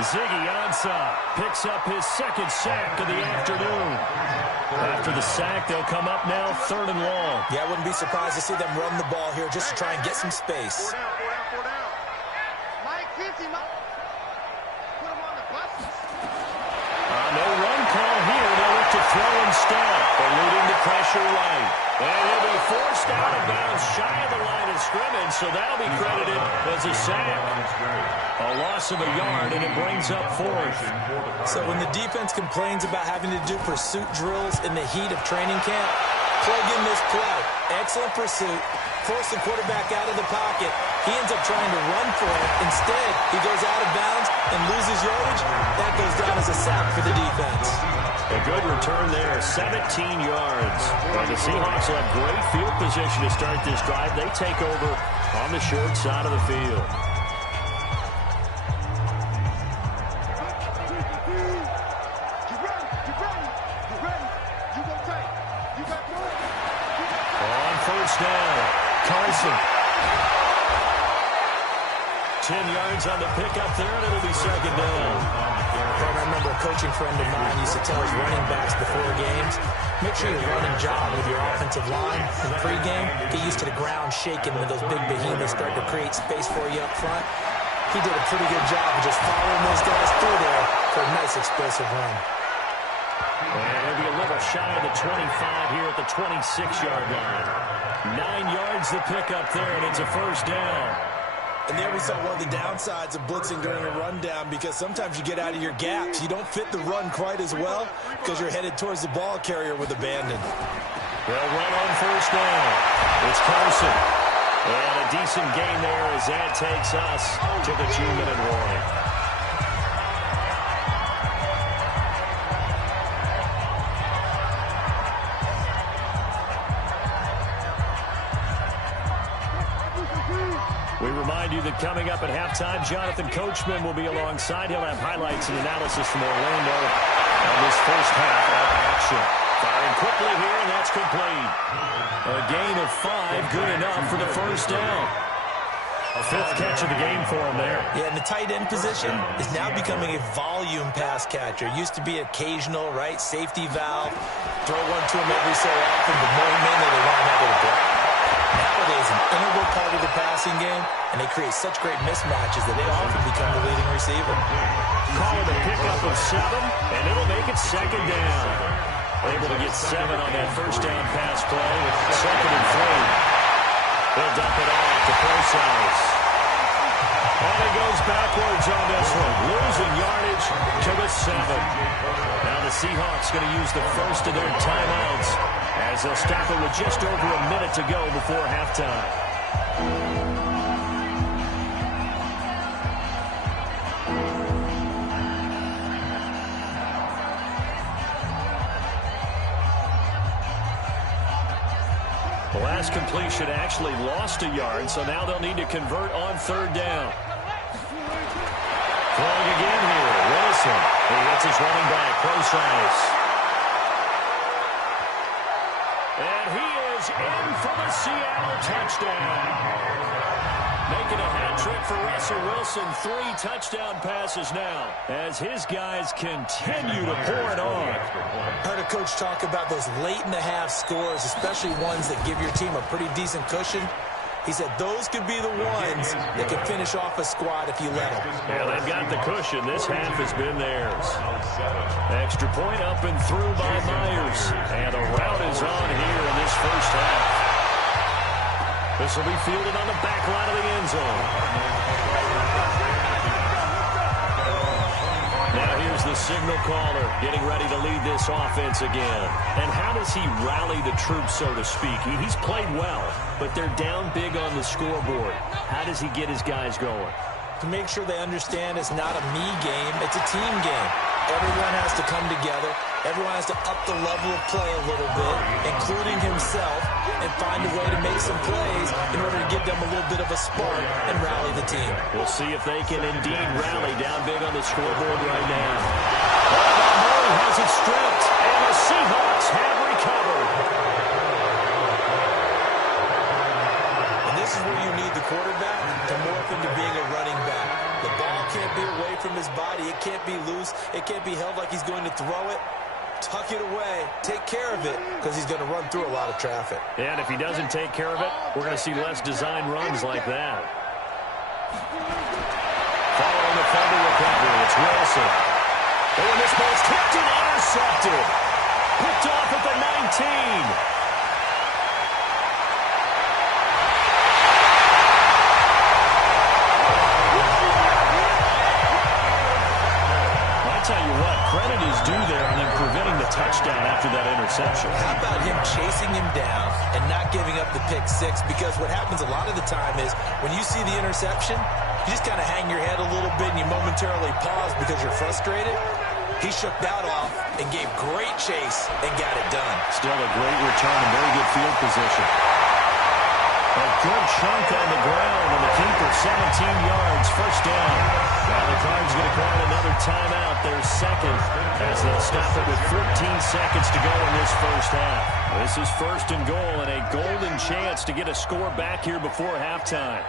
Ziggy Ansah picks up his 2nd sack of the afternoon. After the sack, they'll come up now 3rd and long. Yeah, I wouldn't be surprised to see them run the ball here just to try and get some space. Mike 50, Mike. Put him on the buses. No run call here. They'll look to throw instead. Eluding the pressure right. And he'll be forced out of bounds shy of the line of scrimmage, so that'll be credited as a sack. A loss of a yard, and it brings up 4th. So when the defense complains about having to do pursuit drills in the heat of training camp, plug in this play. Excellent pursuit. Force the quarterback out of the pocket. He ends up trying to run for it. Instead, he goes out of bounds and loses yardage. That goes down as a sack for the defense. A good return there, 17 yards. And the Seahawks will have great field position to start this drive. They take over on the short side of the field. On first down, Carson. 10 yards on the pickup there, and it'll be 2nd down. I remember a coaching friend of mine used to tell his running backs before games, make sure you're running job with your offensive line in pregame. Get used to the ground shaking when those big behemoths start to create space for you up front. He did a pretty good job of just following those guys through there for a nice explosive run. And he'll be a little shy of the 25 here at the 26-yard line. 9 yards the pickup there, and it's a first down. And there we saw one of the downsides of blitzing during a rundown, because sometimes you get out of your gaps. You don't fit the run quite as well because you're headed towards the ball carrier with abandon. They'll run on first down. It's Carson. And a decent gain there as that takes us to the 2-minute warning. that coming up at halftime, Jonathan Coachman will be alongside. He'll have highlights and analysis from Orlando on this first half of action. Firing quickly here, and that's complete. A gain of 5, good enough for the first down. A 5th catch of the game for him there. Yeah, and the tight end position is now becoming a volume pass catcher. Used to be occasional, right? Safety valve. Throw one to him every so often, but more mainly they want him out of the block. Nowadays, an integral part of the passing game, and they create such great mismatches that they often become the leading receiver. Call it a pickup of 7, and it'll make it 2nd down. Able to get 7 on that first down pass play. 2nd and 3. They'll dump it off to Process. And he goes backwards on this one, losing yardage to the 7. Now the Seahawks going to use the first of their timeouts as they'll stop it with just over a minute to go before halftime. The last completion actually lost a yard, so now they'll need to convert on 3rd down. Throwing again here, Wilson. He hits his running back, Process. And he is in for the Seattle touchdown. Making a hat trick for Russell Wilson. 3 touchdown passes now as his guys continue to pour it on. Heard a coach talk about those late-in-the-half scores, especially ones that give your team a pretty decent cushion. He said those could be the ones that could finish off a squad if you let them. Yeah, they've got the cushion. This half has been theirs. Extra point up and through by Myers. And a route is on here in this first half. This will be fielded on the back line of the end zone. Now here's the signal caller getting ready to lead this offense again. And how does he rally the troops, so to speak? He's played well, but they're down big on the scoreboard. How does he get his guys going? To make sure they understand it's not a me game, it's a team game. Everyone has to come together. Everyone has to up the level of play a little bit, including himself, and find a way to make some plays in order to give them a little bit of a spark and rally the team. We'll see if they can indeed rally down big on the scoreboard right now. Murray has it stripped, and the Seahawks have recovered. And this is where you need the quarterback to morph into being a running back. The ball can't be away from his body. It can't be loose. It can't be held like he's going to throw it. Tuck it away. Take care of it because he's going to run through a lot of traffic. And if he doesn't take care of it, we're going to see less design runs like that. Following the fumble recovery, it's Wilson. Oh, and this ball's tipped and intercepted. Picked off at the 19. Tell you what, credit is due there on him preventing the touchdown after that interception. How about him chasing him down and not giving up the pick 6? Because what happens a lot of the time is when you see the interception, you just kind of hang your head a little bit and you momentarily pause because you're frustrated. He shook that off and gave great chase and got it done. Still a great return and very good field position. A good chunk on the ground and the keeper 17 yards, first down. Now the Cards going to call another timeout, their second, as they'll stop it with 14 seconds to go in this first half. This is 1st and goal and a golden chance to get a score back here before halftime.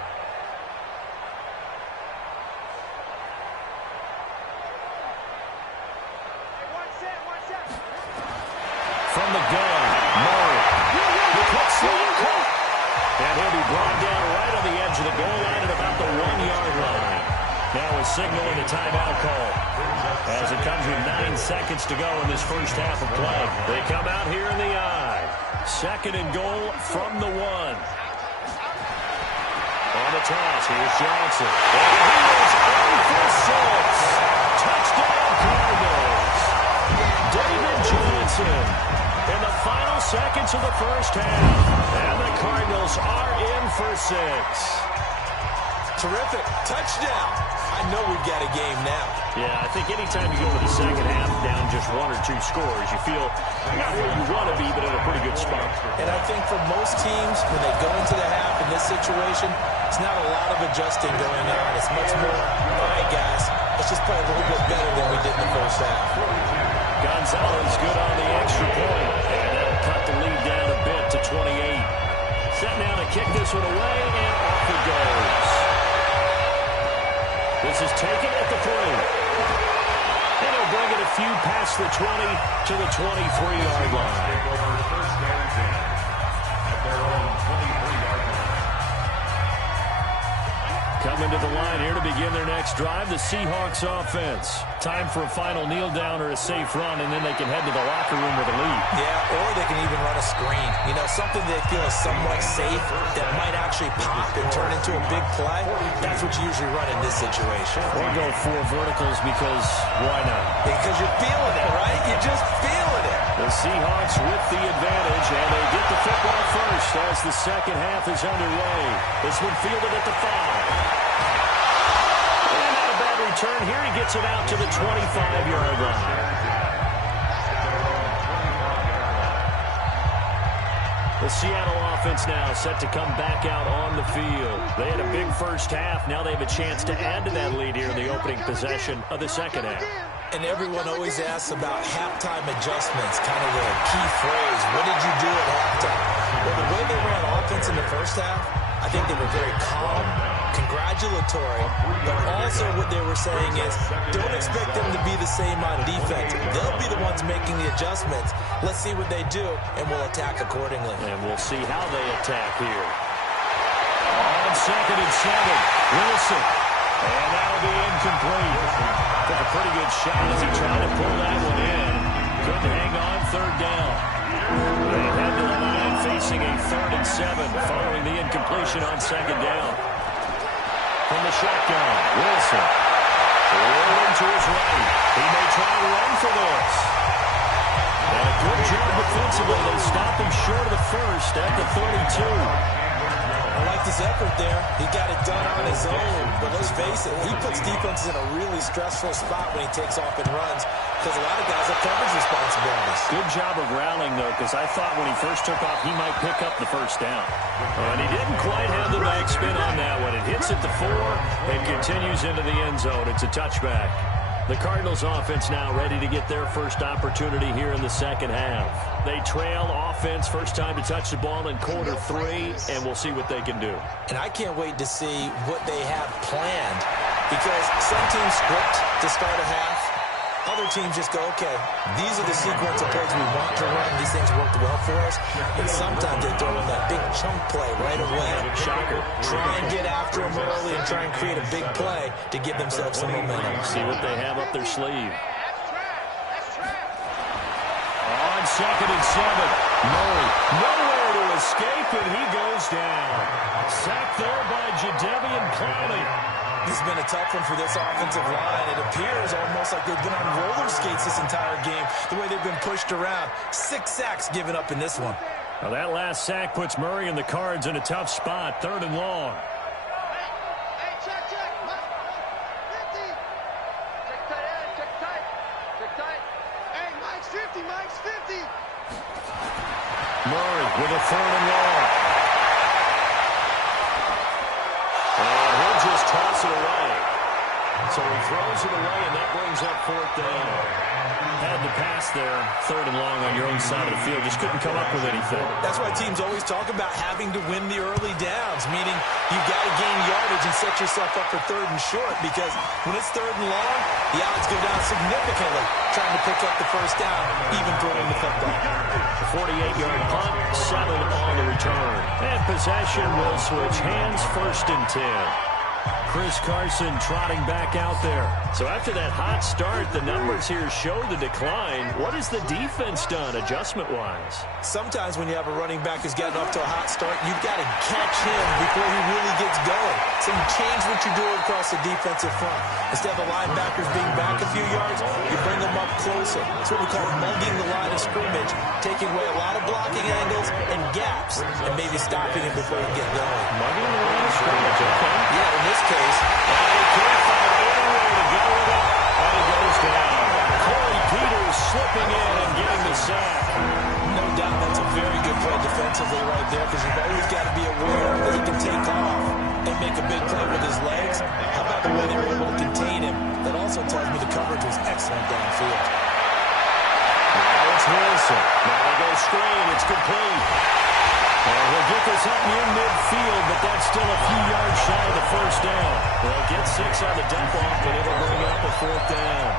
From the gun, Murray. The quick slot cut. And he'll be brought down right on the edge of the goal line at about the 1-yard line. Now a signal and a timeout call as it comes with 9 seconds to go in this first half of play. They come out here in the I. 2nd and goal from the 1. On the toss, here's Johnson. And he is in for 6. Touchdown Cardinals. David Johnson in the final seconds of the first half. And the Cardinals are in for 6. Terrific. Touchdown. I know we've got a game now. Yeah, I think anytime you go to the second half down just 1 or 2 scores, you feel not where you want to be, but in a pretty good spot. And I think for most teams, when they go into the half in this situation, It's not a lot of adjusting going on. It's much more, all right, guys, let's just play a little bit better than we did in the first half. Gonzalez good on the extra point, and that'll cut the lead down a bit to 28. Set now to kick this one away, and off it goes. This is taken at the 3. And he'll bring it a few past the 20 to the 23-yard line. First downs in at their own 23-yard line. Coming to the line here to begin their next drive, the Seahawks offense. Time for a final kneel down or a safe run, and then they can head to the locker room with a lead. Yeah, or they can even run a screen. You know, something they feel is somewhat safe that might actually pop and turn into a big play. That's what you usually run in this situation. Or go 4 verticals because why not? Because you're feeling it, right? You're just feeling it. The Seahawks with the advantage, and they get the football first as the second half is underway. This one fielded at the 5. And not a bad return here. He gets it out to the 25-yard line. The Seattle offense now set to come back out on the field. They had a big first half. Now they have a chance to add to that lead here in the opening possession of the second half. And everyone always asks about halftime adjustments, kind of the key phrase. What did you do at halftime? Well, the way they ran offense in the first half, I think they were very calm, congratulatory, but also what they were saying is don't expect them to be the same on defense. They'll be the ones making the adjustments. Let's see what they do, and we'll attack accordingly. And we'll see how they attack here. On 2nd and 7, Wilson. And that'll be incomplete. Took a pretty good shot as he tried to pull that one in. Couldn't hang on 3rd down. They head to the line facing a 3rd and 7 following the incompletion on 2nd down. From the shotgun, Wilson. Rolling to his right. He may try to run for this. And a good job defensively. They stopped him short of the first at the 32. I like this effort there. He got it done on his own. But let's face it, he puts defenses in a really stressful spot when he takes off and runs because a lot of guys have coverage responsibilities. Good job of rallying, though, because I thought when he first took off, he might pick up the first down. And he didn't quite have the backspin on that one. It hits at the 4 and continues into the end zone. It's a touchback. The Cardinals offense now ready to get their first opportunity here in the second half. They trail offense first time to touch the ball in quarter 3, and we'll see what they can do. And I can't wait to see what they have planned because some teams script to start a half. Other teams just go, okay, these are the sequence of plays we want to run. These things worked well for us. And sometimes they throw in that big chunk play right away. Shocker. Try and get after them early and try and create a big play to give themselves some momentum. See what they have up their sleeve. On 2nd and 7, Murray nowhere to escape, and he goes down. Sacked there by Jadeveon Clowney. This has been a tough one for this offensive line. It appears almost like they've been on roller skates this entire game, the way they've been pushed around. 6 sacks given up in this one. Now that last sack puts Murray and the Cards in a tough spot, 3rd and long. Hey, check. 50. Check tight. Check tight. Hey, Mike's 50. Murray with a 3rd and long. And he'll just toss it away. So he throws it away, and that brings up 4th down. Had the pass there, 3rd and long on your own side of the field. Just couldn't come up with anything. That's why teams always talk about having to win the early downs, meaning you've got to gain yardage and set yourself up for 3rd and short because when it's 3rd and long, the odds go down significantly trying to pick up the first down, even throwing the football. The 48-yard punt, 7 on the return. And possession will switch hands, 1st and 10. Chris Carson trotting back out there. So after that hot start, the numbers here show the decline. What has the defense done adjustment-wise? Sometimes when you have a running back who's gotten off to a hot start, you've got to catch him before he really gets going. So you change what you do across the defensive front. Instead of the linebackers being back a few yards, you bring them up closer. It's what we call mugging the line of scrimmage, taking away a lot of blocking angles and gaps, and maybe stopping him before you get going. Mugging the line of scrimmage, okay. Yeah, in this case, And he can't find anywhere to go with it, and he goes down. Corey Peters slipping in and getting the sack. no doubt that's a very good play defensively right there because you've always got to be aware that he can take off and make also tells me the coverage was excellent downfield. Now it's Wilson. Now they go screen. It's complete. And he'll get this up near midfield, but that's still a few yards shy of the first down. They'll get 6 on the dump-off, but it'll bring up a 4th down.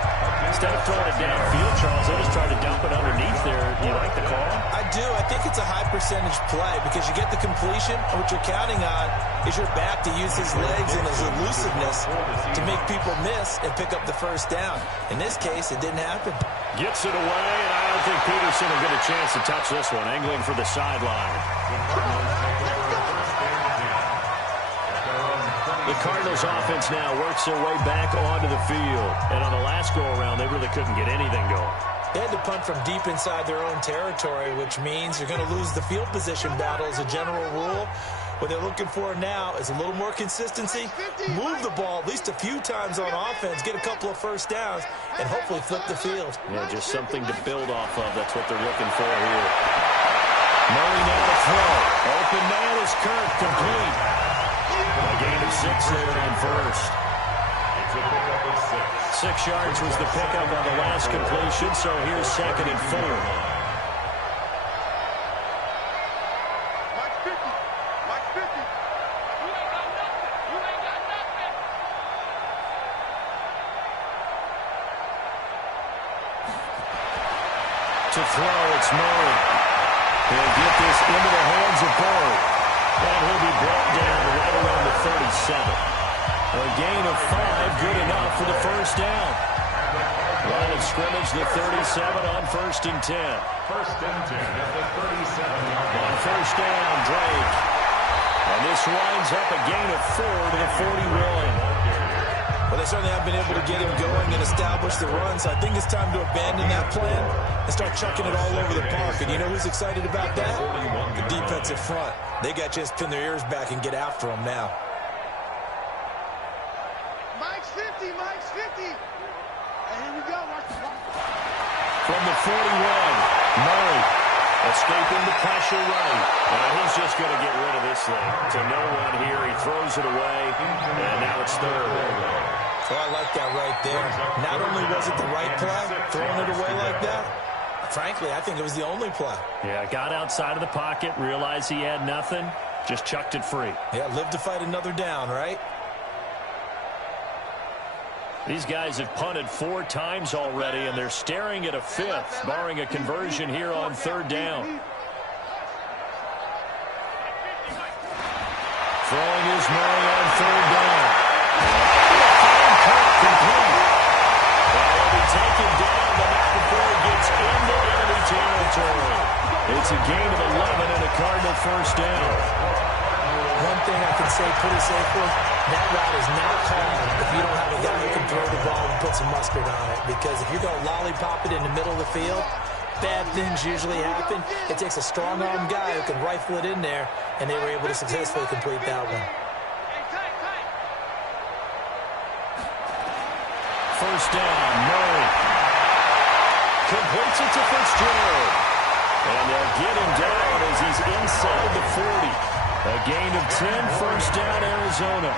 Instead of throwing it downfield, Charles, they just tried to dump it underneath there. Do you like the call? I do. I think it's a high-percentage play because you get the completion, and what you're counting on is your back to use his legs and his elusiveness to make people miss and pick up the first down. In this case, it didn't happen. Gets it away, and I don't think Peterson will get a chance to touch this one. Angling for the sideline. The Cardinals offense now works their way back onto the field. And on the last go-around, they really couldn't get anything going. They had to punt from deep inside their own territory, which means you're going to lose the field position battle as a general rule. What they're looking for now is a little more consistency, move the ball at least a few times on offense, get a couple of first downs, and hopefully flip the field. Yeah, just something to build off of. That's what they're looking for here. Murray now to throw. Open man is Kirk, complete. A gain of 6 there on first. 6 yards was the pickup on the last completion, so here's 2nd and 4. To throw, it's Murray. He'll get this into the hands of Bird. And he'll be brought down right around the 37. A gain of 5, good enough for the first down. Line of scrimmage, the 37 on 1st and 10. 1st and 10 at the 37-yard line. On first down, Drake. And this winds up a gain of 4 to the 41. Well, they certainly have been able to get him going and establish the run, so I think it's time to abandon that plan and start chucking it all over the park. And you know who's excited about that? The defensive front. They got to just pin their ears back and get after him now. Mike's 50, Mike's 50. And here we go. From the 41, Murray escaping the pressure right. And he's just going to get rid of this thing. To no one here, he throws it away, and now it's 3rd. Oh, I like that right there. Not only was it the right play, throwing it away like that, frankly, I think it was the only play. Yeah, got outside of the pocket, realized he had nothing, just chucked it free. Yeah, live to fight another down, right? These guys have punted 4 times already, and they're staring at a 5th, barring a conversion here on 3rd down. Throwing is Murray on 3rd down. Complete. And he'll be taken down, but not before he gets into enemy territory. It's a gain of 11 and a Cardinal first down. One thing I can say pretty safely, that route is not called if you don't have a guy who can throw the ball and put some mustard on it. Because if you're going to lollipop it in the middle of the field, bad things usually happen. It takes a strong-arm guy who can rifle it in there, and they were able to successfully complete that one. First down, Murray. Completes it to Fitzgerald. And they'll get him down as he's inside the 40. A gain of 10, first down, Arizona.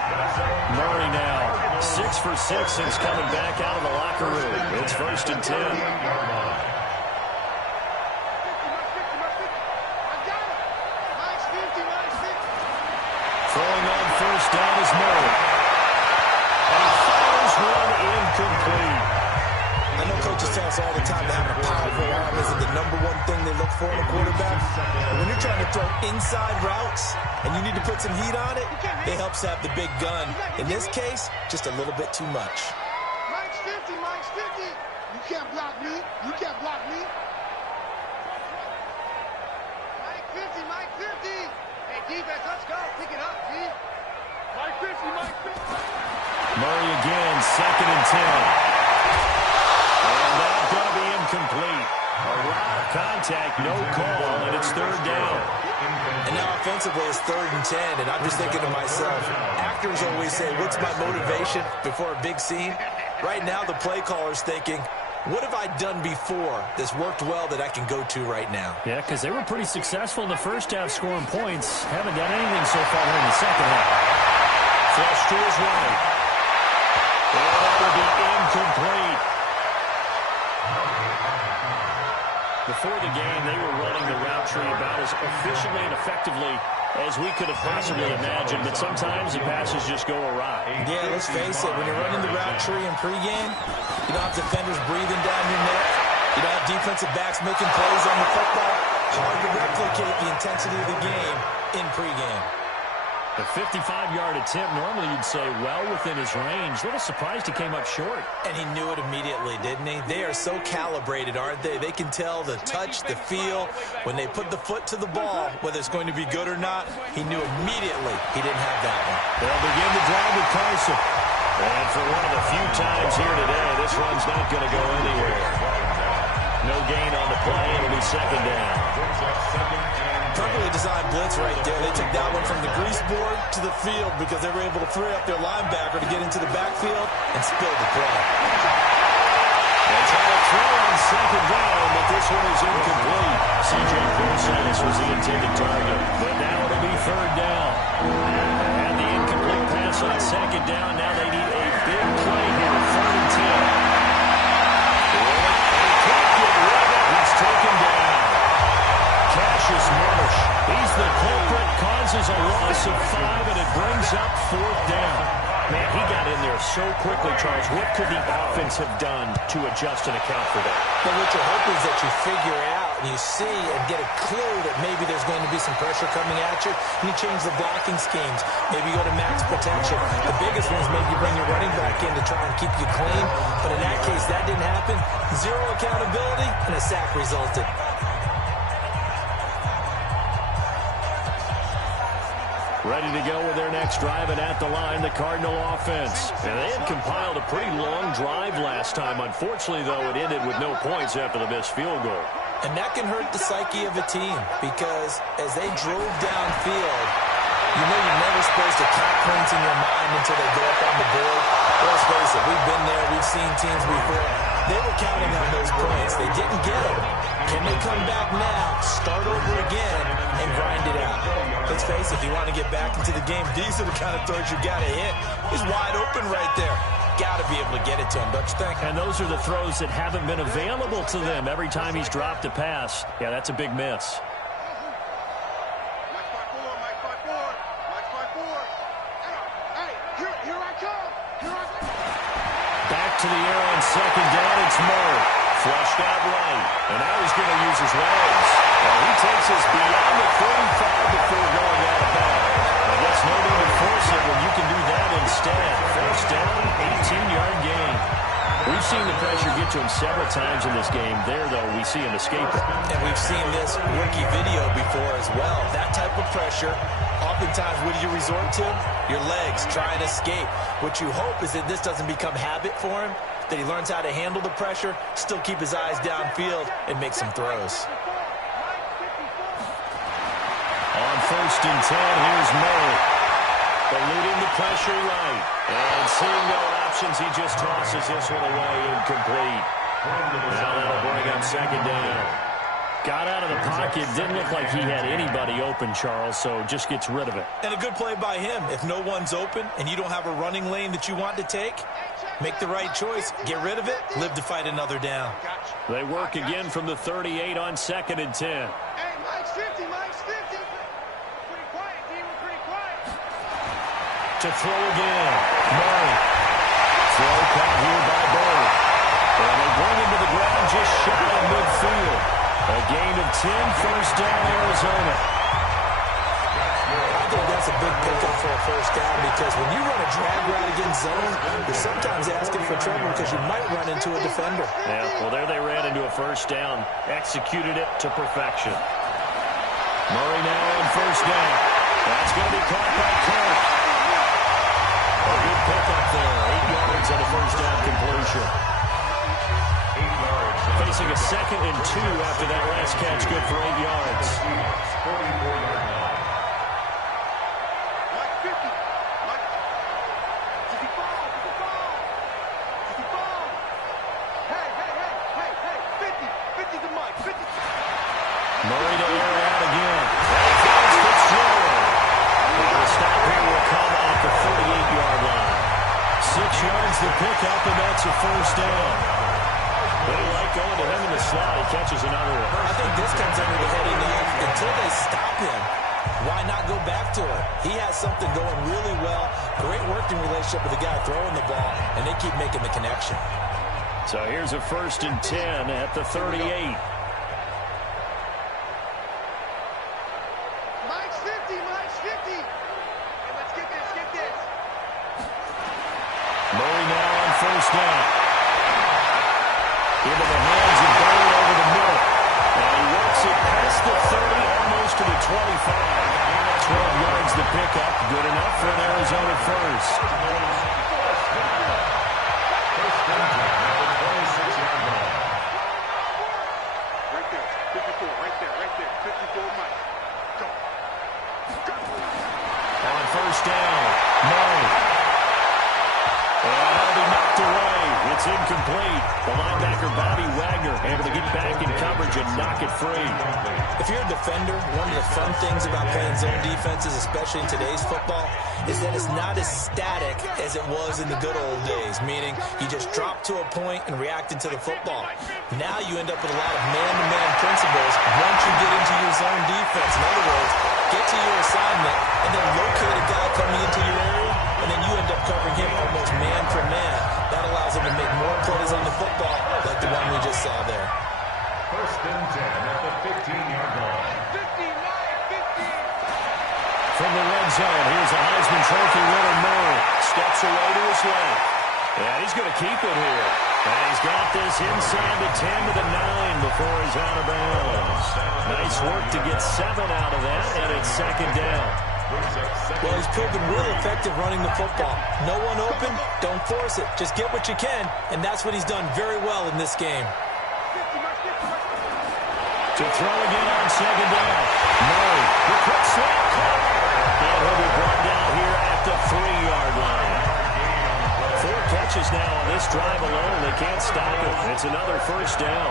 Murray now 6 for 6 since coming back out of the locker room. It's 1st and 10. Throwing on first down is Murray. And he fires one incomplete. I know coaches tell us all the time that having a powerful arm isn't the #1 thing they look for in a quarterback. But when you're trying to throw inside routes and you need to put some heat on it, it helps to have the big gun. In this case, just a little bit too much. Mike's 50, Mike's 50. You can't block me. You can't block me. Mike 50, Mike 50. Hey, defense, let's go. Pick it up, D. Mike 50, Mike 50. Murray again, 2nd and 10. And that's going to be incomplete. A lot of contact, no call, and it's 3rd down. And now offensively it's 3rd and 10, and I'm just thinking to myself, actors always say, what's my motivation before a big scene? Right now the play caller's thinking, what have I done before that's worked well that I can go to right now? Yeah, because they were pretty successful in the first half scoring points. Haven't done anything so far here in the second half. Flush to his right. And that will be incomplete. before the game, they were running the route tree about as efficiently and effectively as we could have possibly imagined, but sometimes the passes just go awry. Yeah, let's face it, when you're running the route tree in pregame, you don't have defenders breathing down your neck. You don't have defensive backs making plays on the football. Hard to replicate the intensity of the game in pregame. A 55-yard attempt, normally you'd say well within his range. A little surprised he came up short. And he knew it immediately, didn't he? They are so calibrated, aren't they? They can tell the touch, the feel. When they put the foot to the ball, whether it's going to be good or not, he knew immediately he didn't have that one. They'll begin the drive with Carson. And for one of the few times here today, this run's not going to go anywhere. No gain on the play. It'll be second down. Perfectly designed blitz right there. They took that one from the grease board to the field because they were able to free up their linebacker to get into the backfield and spill the play. They try to throw on second down, but this one is incomplete. C.J. Parsons was the intended target, but now it'll be third down. And the incomplete pass on second down. Now they need a big play here, 3rd and 10. He's taken down. Cassius Marsh, he's the culprit, causes a loss of 5, and it brings up 4th down. Man, he got in there so quickly, Charles. What could the offense have done to adjust and account for that? But what you're hoping is that you figure out and you see and get a clue that maybe there's going to be some pressure coming at you, and you change the blocking schemes. Maybe you go to max protection. The biggest one is maybe you bring your running back in to try and keep you clean. But in that case, that didn't happen. 0 accountability, and a sack resulted. Ready to go with their next drive, and at the line, the Cardinal offense. And they had compiled a pretty long drive last time. Unfortunately, though, it ended with no points after the missed field goal. And that can hurt the psyche of a team because as they drove downfield, you know you're never supposed to count points in your mind until they go up on the board. But let's face it, we've been there, we've seen teams before. They were counting on those points. They didn't get them. Can they come back now, start over again, and grind it out? Let's face it, if you want to get back into the game, these are the kind of throws you got to hit. He's wide open right there. Got to be able to get it to him, don't you think? And those are the throws that haven't been available to them every time he's dropped a pass. Yeah, that's a big miss. Back to the air on second down. It's Murray. Flushed out right. And now he's going to use his legs. And he takes us beyond the 35 before going out of bounds. I guess no need to force it when you can do that instead. First down, 18-yard gain. We've seen the pressure get to him several times in this game. There, though, we see him escape it. And we've seen this rookie video before as well. That type of pressure, oftentimes, what do you resort to? Your legs, try and escape. What you hope is that this doesn't become habit for him, that he learns how to handle the pressure, still keep his eyes downfield, and make some throws. On 1st and 10, here's Murray. Eluding the pressure right. And seeing no options, he just tosses this one away, incomplete. Now that'll bring up second down. Got out of the pocket. Didn't look like he had anybody open, Charles, so just gets rid of it. And a good play by him. If no one's open and you don't have a running lane that you want to take, make the right choice. Get rid of it. Live to fight another down. They work again from the 38 on 2nd and 10. Hey, Mike's 50, Mike's 50. Pretty quiet, D. We're pretty quiet. To throw again. Murray. Throw caught here by Bird. And they bring him to the ground just shy of midfield. A gain of 10, first down, Arizona. I think that's a big pickup for a first down because when you run a drag route against zone, you're sometimes asking for trouble because you might run into a defender. Yeah, well, there they ran into a first down. Executed it to perfection. Murray now on first down. That's going to be caught by Kirk. A good pickup there. 8 yards on a first down completion. Facing a 2nd and 2 after that last catch, good for 8 yards. 44 yard line. Mike 50. Mike. 55. Hey. 50 to Mike. 50. Murray to air out again. That's Fitzgerald. And the stop here will come off the 48-yard line. 6 yards to pick up, and that's a first down. They like going to him in the slot. He catches another one. I think this comes under the heading of until they stop him, why not go back to it? He has something going really well. Great working relationship with the guy throwing the ball, and they keep making the connection. So here's a 1st and 10 at the 38. Mike's 50, Mike's 50. Hey, let's get this. Murray now on 1st down. Into the hands of Bird over the middle. And he works it past the 30, almost to the 25. 12 yards the pickup. Good enough for an Arizona first. First and 10 at the 26-yard line. Right there, 54, right there. 54, Mike. Go. On 1st down, Murray. And that'll be knocked away. It's incomplete. The linebacker, Bobby Wagner, able to get back in coverage and knock it free. If you're a defender, one of the fun things about playing zone defenses, especially in today's football, is that it's not as static as it was in the good old days, meaning you just drop to a point and react into the football. Now you end up with a lot of man-to-man principles once you get into your zone defense. In other words, get to your assignment and then locate a guy coming into your area, and then you end up covering him almost man for man. That allows him to make more plays on the football like the one we just saw there. First and 10 at the 15-yard line. 59, 50. From the red zone, here's a Heisman Trophy winner, Murray. Steps away to his left. And he's going to keep it here. And he's got this inside the 10 to the 9 before he's out of bounds. Nice work to get 7 out of that, and it's 2nd down. Well, he's proven real effective running the football. No one open, don't force it. Just get what you can, and that's what he's done very well in this game. To throw again on 2nd down. Murray, the quick slant caught. And he'll be brought down here at the 3-yard line. 4 catches now on this drive alone. They can't stop it. It's another 1st down.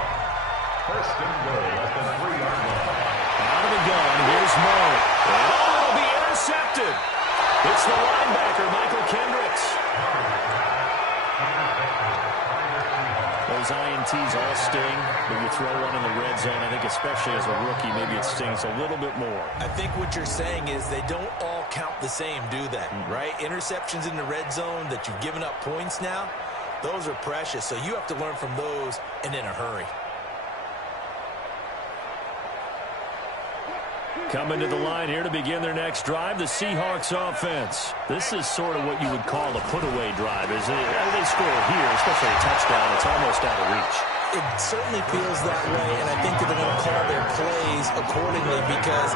First and goal at the 3-yard line. Out of the gun, here's Murray. Oh, it'll be intercepted. It's the linebacker, Michael Kendricks. Those INTs all sting. When you throw one in the red zone, I think especially as a rookie, maybe it stings a little bit more. I think what you're saying is they don't all count the same, do they? Right? Interceptions in the red zone that you've given up points now, those are precious. So you have to learn from those and in a hurry. Coming to the line here to begin their next drive, the Seahawks offense. This is sort of what you would call a put-away drive. As they score here, especially a touchdown, it's almost out of reach. It certainly feels that way, and I think that they're going to call their plays accordingly because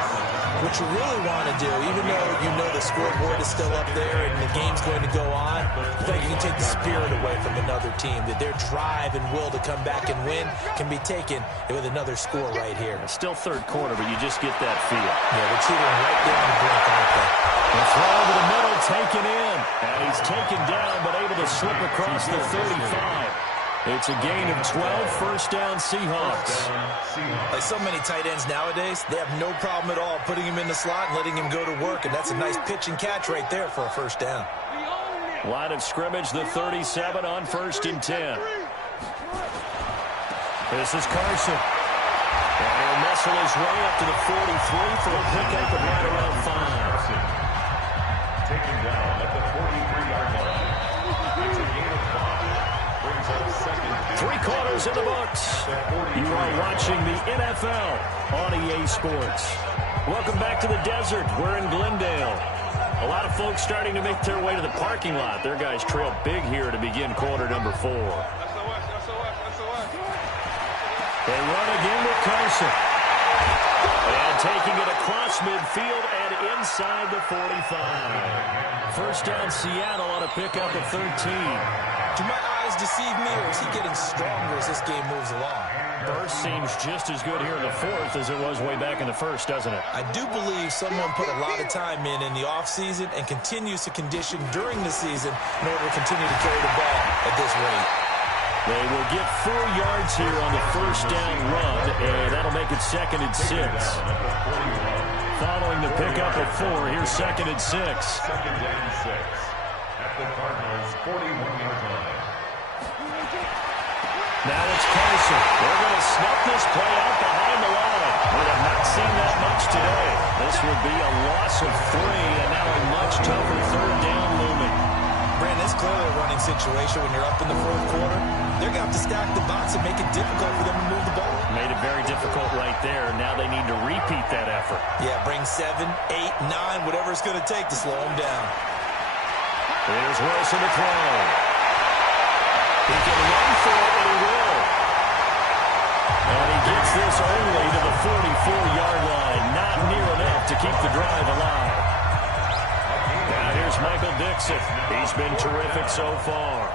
what you really want to do, even though you know the scoreboard is still up there and the game's going to go on, I think you can take the spirit away from another team, that their drive and will to come back and win can be taken with another score right here. It's still 3rd quarter, but you just get that feel. Yeah, they're cheating right down the brink, aren't they? The throw over the middle, taken in. And he's taken down, but able to slip across the 35. It's a gain of 12, 1st down Seahawks. Like so many tight ends nowadays, they have no problem at all putting him in the slot and letting him go to work, and that's a nice pitch and catch right there for a 1st down. Line of scrimmage, the 37 on 1st and 10. This is Carson. And he'll muscle his way up to the 43 for a pickup of right around 5. Taken down at the 43-yard line. It's a gain of 5. Brings up 2nd. 3 quarters in the books. You are watching the NFL on EA Sports. Welcome back to the desert. We're in Glendale. A lot of folks starting to make their way to the parking lot. Their guys trail big here to begin quarter number 4. They run again with Carson. And taking it across midfield and inside the 45. 1st down Seattle on a pickup of 13. Do my eyes deceive me, or is he getting stronger as this game moves along? Burst seems just as good here in the 4th as it was way back in the 1st, doesn't it? I do believe someone put a lot of time in the offseason and continues to condition during the season in order to continue to carry the ball at this rate. They will get 4 yards here on the 1st down run, and that'll make it 2nd and 6. Following the pickup of 4, here's 2nd and 6. 2nd and 6 at the Cardinals' 41-yard line. Now it's Carson. Dixon. They're going to snuff this play out behind the line. We have not seen that much today. This would be a loss of 3, and now a much tougher third down looming. Brandon, it's clearly a running situation when you're up in the fourth quarter. They're going to have to stack the box and make it difficult for them to move the ball. Made it very difficult right there. Now they need to repeat that effort. Yeah, bring 7, 8, 9, whatever it's going to take to slow them down. Here's Wilson to throw. He can run for it, and he will. And he gets this only to the 44-yard line. Not near enough to keep the drive alive. Now here's Michael Dixon. He's been terrific so far.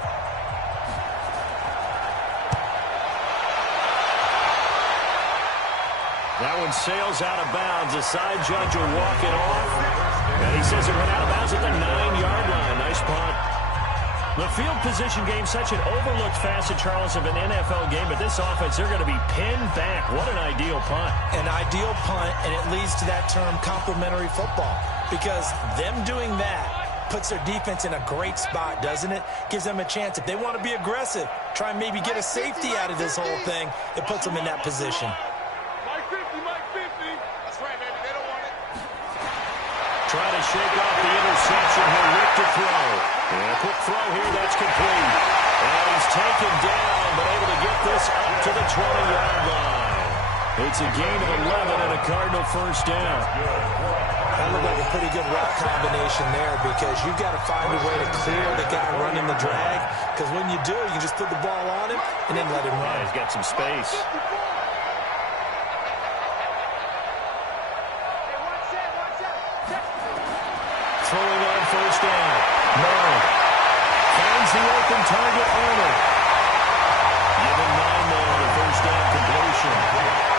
That one sails out of bounds. The side judge will walk it off. And he says it went out of bounds at the 9-yard line. Nice punt. The field position game, such an overlooked facet, Charles, of an NFL game. But this offense, they're going to be pinned back. What an ideal punt. An ideal punt, and it leads to that term complementary football. Because them doing that puts their defense in a great spot, doesn't it? Gives them a chance. If they want to be aggressive, try and maybe get a safety out of this whole thing, it puts them in that position. Trying to shake off the interception here. Rick to throw. And a quick throw here. That's complete. And he's taken down, but able to get this up to the 20-yard line. It's a gain of 11 and a Cardinal first down. That looked like a pretty good route combination there because you've got to find a way to clear the guy running the drag. Because when you do, you just put the ball on him and then let him run. Yeah, he's got some space. Throwing on first down. Murray finds the open target Arnold. Given 9 there on the first down completion.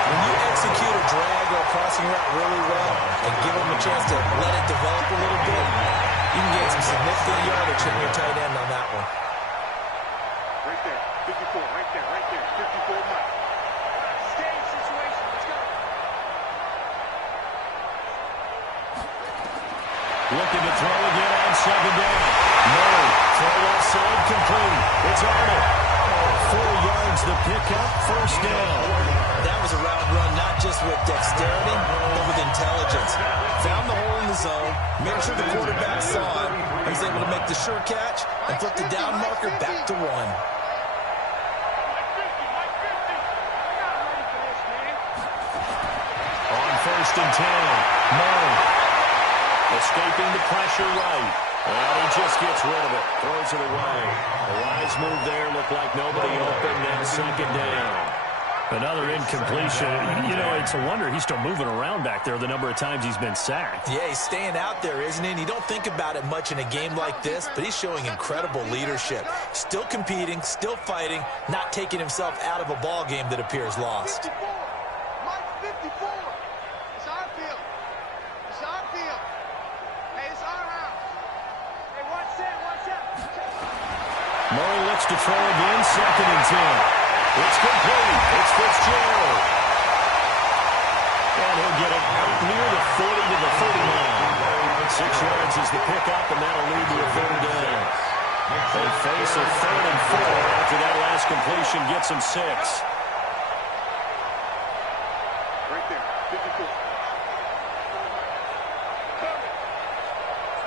When you execute a drag or a crossing route really well and give them a chance to let it develop a little bit, you can get some significant yardage in your tight end on that one. Right there, 54, right there, 54 miles. Stage situation, let's go. Looking to throw again on second down. Murray, throw left side, complete. It's Arnold. 4 yards the pickup, first down. That was a route run, not just with dexterity, but with intelligence. Found the hole in the zone, made sure the quarterback saw it, and was able to make the sure catch and flip the down marker back to 1. On first and 10, Murray. Escaping the pressure right. And he just gets rid of it. Throws it away. A wise move there. Looked like nobody open. And second down. Another incompletion. You know, it's a wonder he's still moving around back there the number of times he's been sacked. Yeah, he's staying out there, isn't he? And you don't think about it much in a game like this, but he's showing incredible leadership. Still competing, still fighting, not taking himself out of a ball game that appears lost. 54. Mike 54. It's our field. It's our field. Hey, it's our house. Hey, watch that. Murray looks to throw again, second and 10. It's complete. It's Fitzgerald. And he'll get it out near the 40 to the 39. 6 yards is the pickup, and that'll lead to a third down. They face a 3rd and 4 after that last completion gets them 6. Right there, 54.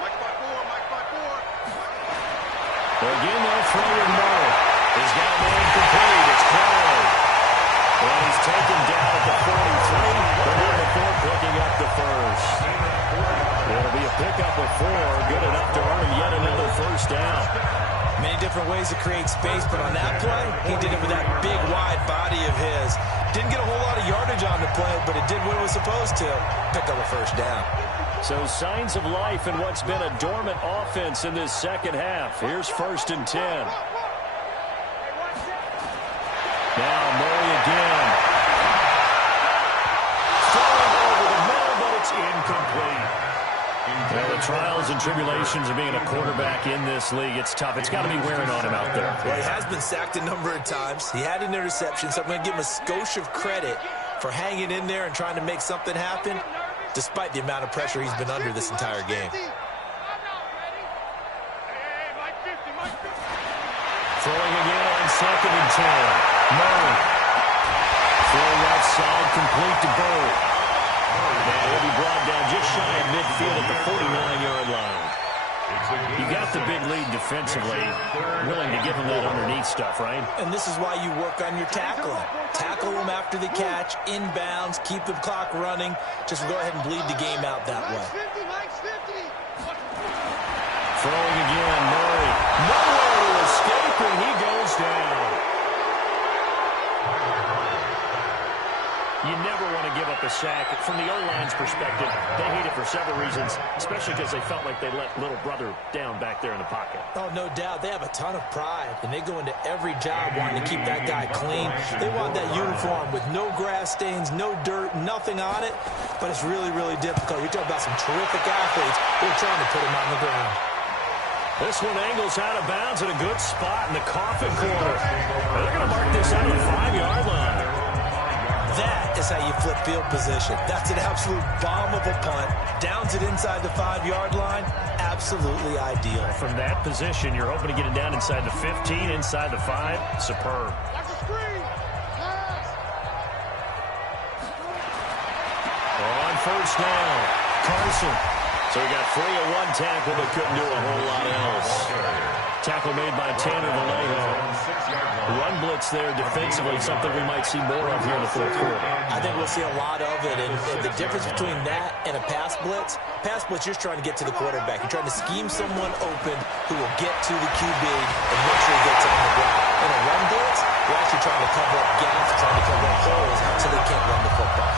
Mike 54. Again, they'll throw in Murray. He's got a man complete. It's Clay. And he's taken down at the 43. But then the 4 picking up the first. It'll be a pickup of 4. Good enough to earn yet another first down. Many different ways to create space, but on that play, he did it with that big, wide body of his. Didn't get a whole lot of yardage on the play, but it did what it was supposed to. Picked up a first down. So signs of life in what's been a dormant offense in this second half. Here's 1st and 10. Now Murray again. Throwing over the middle, but it's incomplete. Well, the trials and tribulations of being a quarterback in this league, it's tough. It's got to be wearing on him out there. Well, he has been sacked a number of times. He had an interception, so I'm going to give him a skosh of credit for hanging in there and trying to make something happen, despite the amount of pressure he's been under this entire game. Throwing again on 2nd and 10. Murray inside, complete to Bird. And he'll be brought down just shy of midfield at the 49-yard line. You got the big lead defensively, willing to give him that underneath stuff, right? And this is why you work on your tackling. Tackle them after the catch, inbounds, keep the clock running. Just go ahead and bleed the game out that way. Throwing again, Murray. Nowhere to escape, and he goes down. You never want to give up a sack. From the O-line's perspective, they hate it for several reasons, especially because they felt like they let little brother down back there in the pocket. Oh, no doubt. They have a ton of pride, and they go into every job wanting to keep that guy clean. They want that uniform with no grass stains, no dirt, nothing on it, but it's really, really difficult. You're talking about some terrific athletes who are trying to put him on the ground. This one angles out of bounds at a good spot in the coffin corner. They're going to mark this out of the 5-yard line. That is how you flip field position. That's an absolute bomb of a punt. Downs it inside the 5-yard line. Absolutely ideal. From that position, you're hoping to get it down inside the 15, inside the 5. Superb. On first down, Carson. So he got 3 of 1 tackle, but couldn't do a whole lot else. Tackle made by Tanner Vallejo. Run blitz there defensively, something we might see more of here in the fourth quarter. I think we'll see a lot of it, and the difference between that and a pass blitz, you're just trying to get to the quarterback. You're trying to scheme someone open who will get to the QB and make sure he gets on the ground. In a run blitz, you're actually trying to cover up gaps, trying to cover up holes so they can't run the football.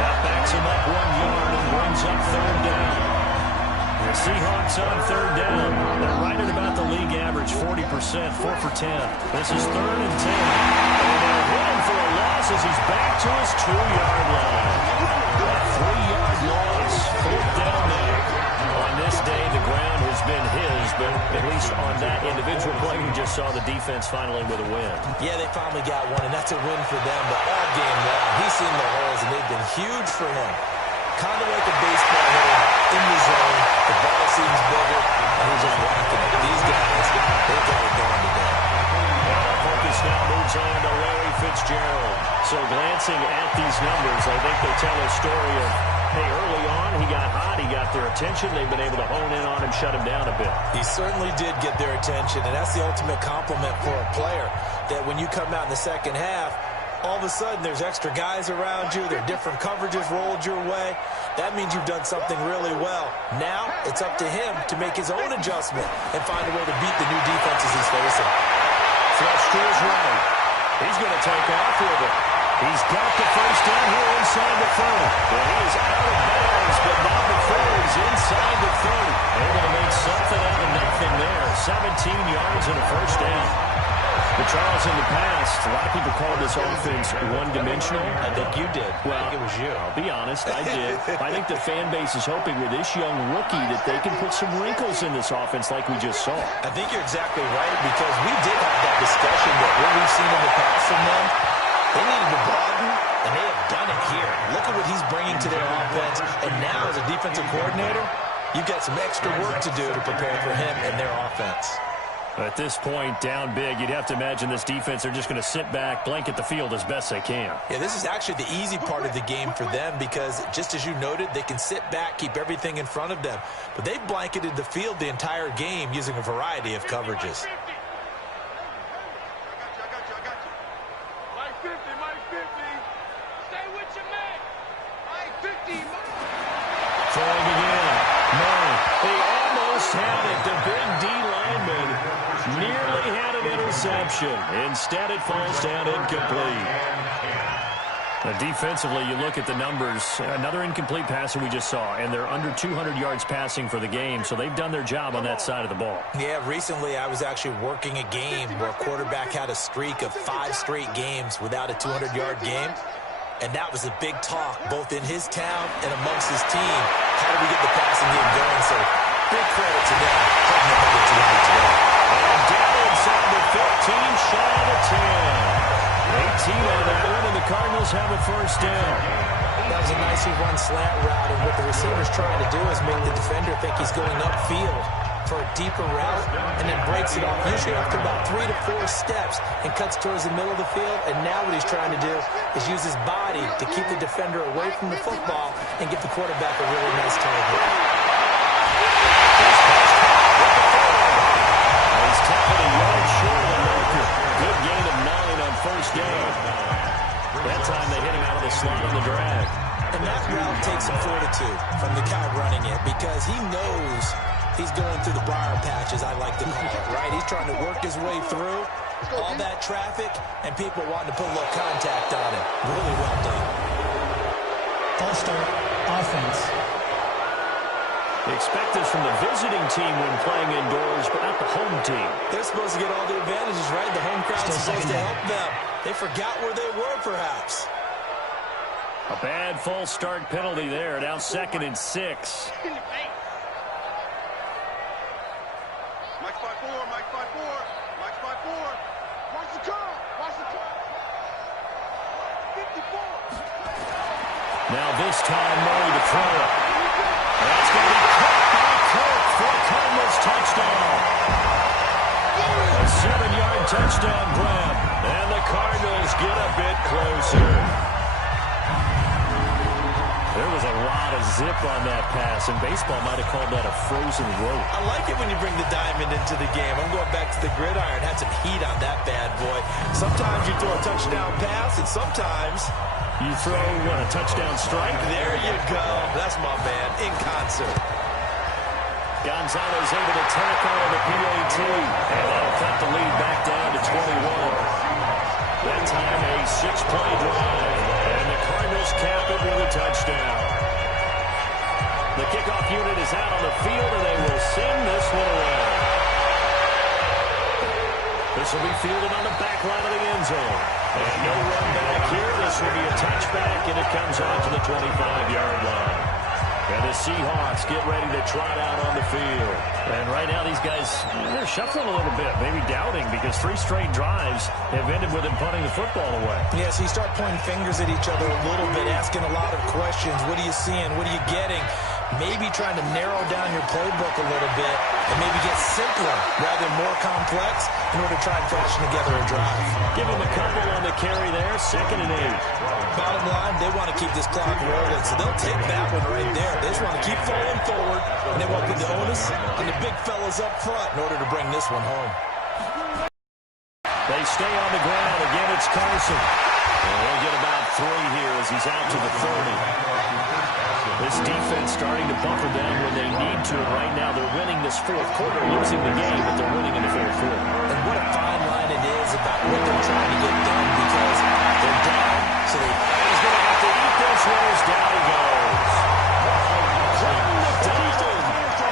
That backs him up 1 yard and brings up third down. The Seahawks on third down. They're right at about the league average, 40%, 4 for 10. This is 3rd and 10. And they're heading for a loss as he's back to his 2-yard line. A 3-yard loss, 4th down there. On this day, the ground has been his, but at least on that individual play, we just saw the defense finally with a win. Yeah, they finally got one, and that's a win for them. But all game long, he's seen the holes, and they've been huge for him. Kind of like a baseball hitter in the zone. The ball seems bigger, and he's just rocking it. These guys, they've got it going today. Our focus now moves on to Larry Fitzgerald. So glancing at these numbers, I think they tell a story of, hey, early on he got hot, he got their attention, they've been able to hone in on him, shut him down a bit. He certainly did get their attention, and that's the ultimate compliment for a player, that when you come out in the second half, all of a sudden there's extra guys around you, there are different coverages rolled your way. That means you've done something really well. Now it's up to him to make his own adjustment and find a way to beat the new defenses he's facing. Flush to his right. He's going to take off with it. He's got the first down here inside the 30. Well, he is out of bounds, but not before he's inside the 30. Able to make something out of nothing there. 17 yards and a first down. But Charles, in the past, a lot of people called this offense one-dimensional. I think you did. Well, I think it was you. I'll be honest, I did. I think the fan base is hoping with this young rookie that they can put some wrinkles in this offense like we just saw. I think you're exactly right, because we did have that discussion that what we've seen in the past from them, they needed to broaden, and they have done it here. Look at what he's bringing to their offense, and now as a defensive coordinator, you've got some extra work to do to prepare for him and their offense. At this point, down big, you'd have to imagine this defense, they're just going to sit back, blanket the field as best they can. Yeah, this is actually the easy part of the game for them, because just as you noted, they can sit back, keep everything in front of them. But they've blanketed the field the entire game using a variety of coverages. Throwing again. Murray. They almost had it. The big D lineman nearly had an interception. Instead, it falls down incomplete. Defensively, you look at the numbers. Another incomplete passer we just saw, and they're under 200 yards passing for the game, so they've done their job on that side of the ball. Yeah, recently I was actually working a game where a quarterback had a streak of 5 straight games without a 200-yard game. And that was a big talk, both in his town and amongst his team. How do we get the passing game going? So, big credit to them. Putting them over 200 today. And down inside the 15, shy of the 10. 18 on that one, and the Cardinals have a first down. That was a nicely run slant route, and what the receiver's trying to do is make the defender think he's going upfield. for a deeper route and then breaks it off, usually after about 3 to 4 steps, and cuts towards the middle of the field. And now what he's trying to do is use his body to keep the defender away from the football and get the quarterback a really nice target. He's tapping a yard short of the marker. Good gain of 9 on first down. That time they hit him out of the slot on the drag. And that route takes some fortitude from the guy running it, because he knows he's going through the briar patches, I like to call it, right? He's trying to work his way through all that traffic and people wanting to put a little contact on him. Really well done. False start, offense. They expect this from the visiting team when playing indoors, but not the home team. They're supposed to get all the advantages, right? The home crowd's supposed to help them. They forgot where they were, perhaps. A bad false start penalty there. Now 2nd and 6. In your face. Mike 5-4, Mike 5-4, Mike 5-4. Watch the curl, watch the curl. 54. Now this time, Murray to throw it. That's going to be caught by Kirk for a Cardinals touchdown. A 7-yard touchdown grab. And the Cardinals get a bit closer. There was a lot of zip on that pass, and baseball might have called that a frozen rope. I like it when you bring the diamond into the game. I'm going back to the gridiron. Had some heat on that bad boy. Sometimes you throw a touchdown pass, and sometimes you throw, what, a touchdown strike? There you go. That's my man, in concert. Gonzalez able to tackle on the PAT, and that'll cut the lead back down to 21. That time a 6-play drive, and the Cardinals cap it with a touchdown. The kickoff unit is out on the field, and they will send this one away. This will be fielded on the back line of the end zone. And no run back here. This will be a touchback, and it comes out to the 25-yard line. And the Seahawks get ready to trot out on the field. And right now these guys, they're shuffling a little bit, maybe doubting, because 3 straight drives have ended with them punting the football away. Yeah, so you start pointing fingers at each other a little bit, asking a lot of questions. What are you seeing? What are you getting? Maybe trying to narrow down your playbook a little bit and maybe get simpler rather than more complex in order to try and fashion together a drive. Give him a couple on the carry there, 2nd and 8. Bottom line, they want to keep this clock rolling, so they'll take that one right there. They just want to keep falling forward, and they want to put the onus on the big fellas up front in order to bring this one home. They stay on the ground. Again, it's Carson. And they'll get about 3 here as he's out to the 30. This defense starting to buckle down when they need to. And right now they're winning this 4th quarter, losing the game, but they're winning in the 4th quarter. And what a fine line it is about what they're trying to get done, because they're down. So he's going to have to eat this one as down he goes.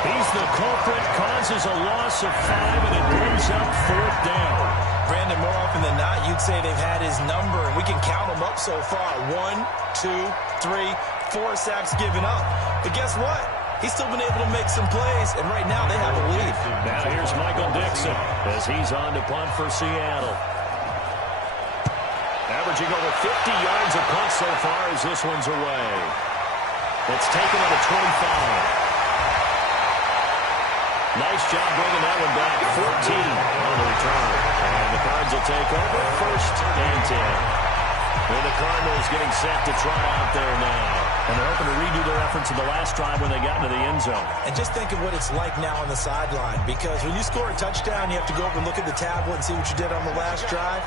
He's the culprit, causes a loss of 5, and it brings up 4th down. Brandon, more often than not, you'd say they've had his number, and we can count them up so far. 1, 2, 3, 4 sacks given up. But guess what? He's still been able to make some plays, and right now they have a lead. Now here's Michael Dixon as he's on to punt for Seattle. Averaging over 50 yards a punt so far as this one's away. It's taken on the 25. Nice job bringing that one back. 14 on the return. And the Cards will take over 1st and 10. And the Cardinals getting set to try out there now. And they're hoping to redo their efforts in the last drive when they got into the end zone. And just think of what it's like now on the sideline, because when you score a touchdown, you have to go over and look at the tablet and see what you did on the last drive.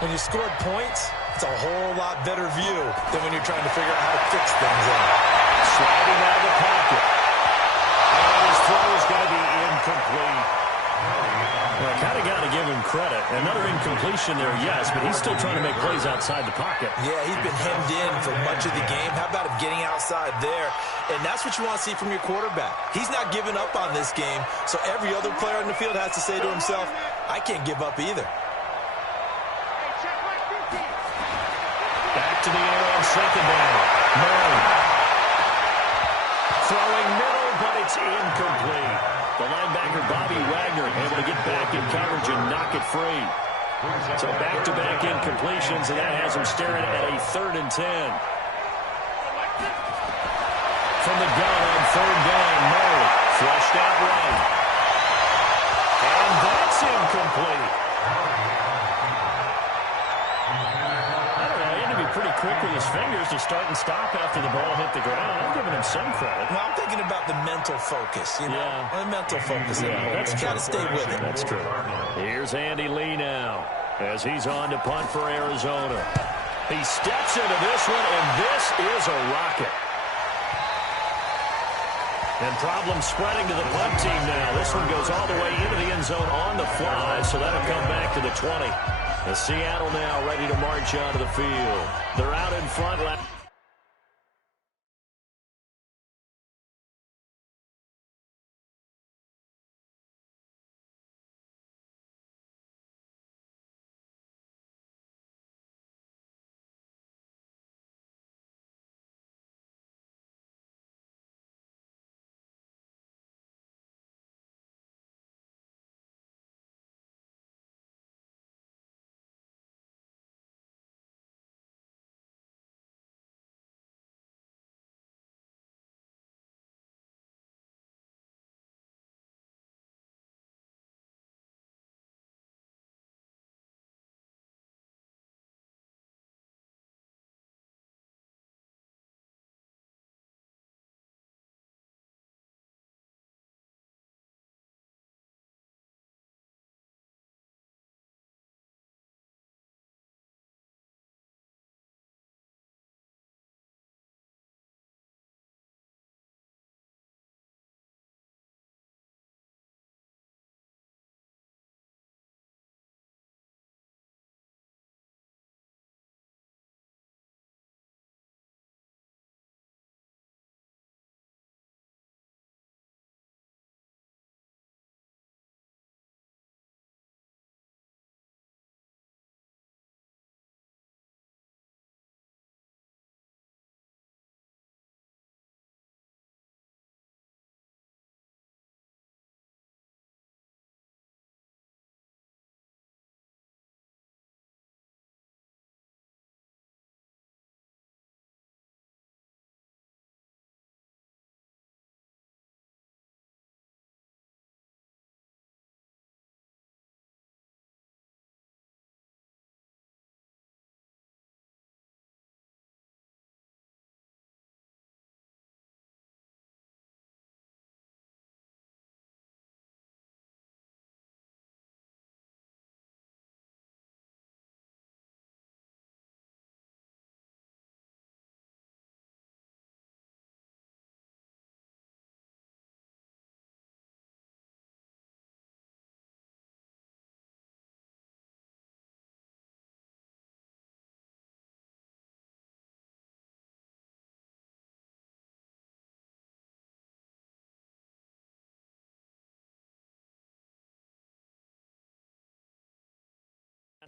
When you scored points, it's a whole lot better view than when you're trying to figure out how to fix things up. Sliding out of the pocket. And his throw is going to be incomplete. Well, I kind of got to give him credit. Another incompletion there, yes, but he's still trying to make plays outside the pocket. Yeah, he's been hemmed in for much of the game. How about him getting outside there? And that's what you want to see from your quarterback. He's not giving up on this game, so every other player in the field has to say to himself, I can't give up either. Back to the air on 2nd down. Murray. Throwing middle, but it's incomplete. The linebacker, Bobby Wagner, able to get back in coverage and knock it free. So back-to-back incompletions, and that has him staring at a 3rd and 10. From the gun on 3rd down, Murray flushed out right. That's incomplete. I don't know. He had to be pretty quick with his fingers to start and stop after the ball hit the ground. I'm giving him some credit. Well, I'm thinking about the mental focus, you know? Yeah. The mental focus. Yeah, that's true. Got to stay with it. That's true. Here's Andy Lee now as he's on to punt for Arizona. He steps into this one, and this is a rocket. And problem spreading to the punt team now. This one goes all the way into the end zone on the fly, so that'll come back to the 20. And Seattle now ready to march onto the field. They're out in front.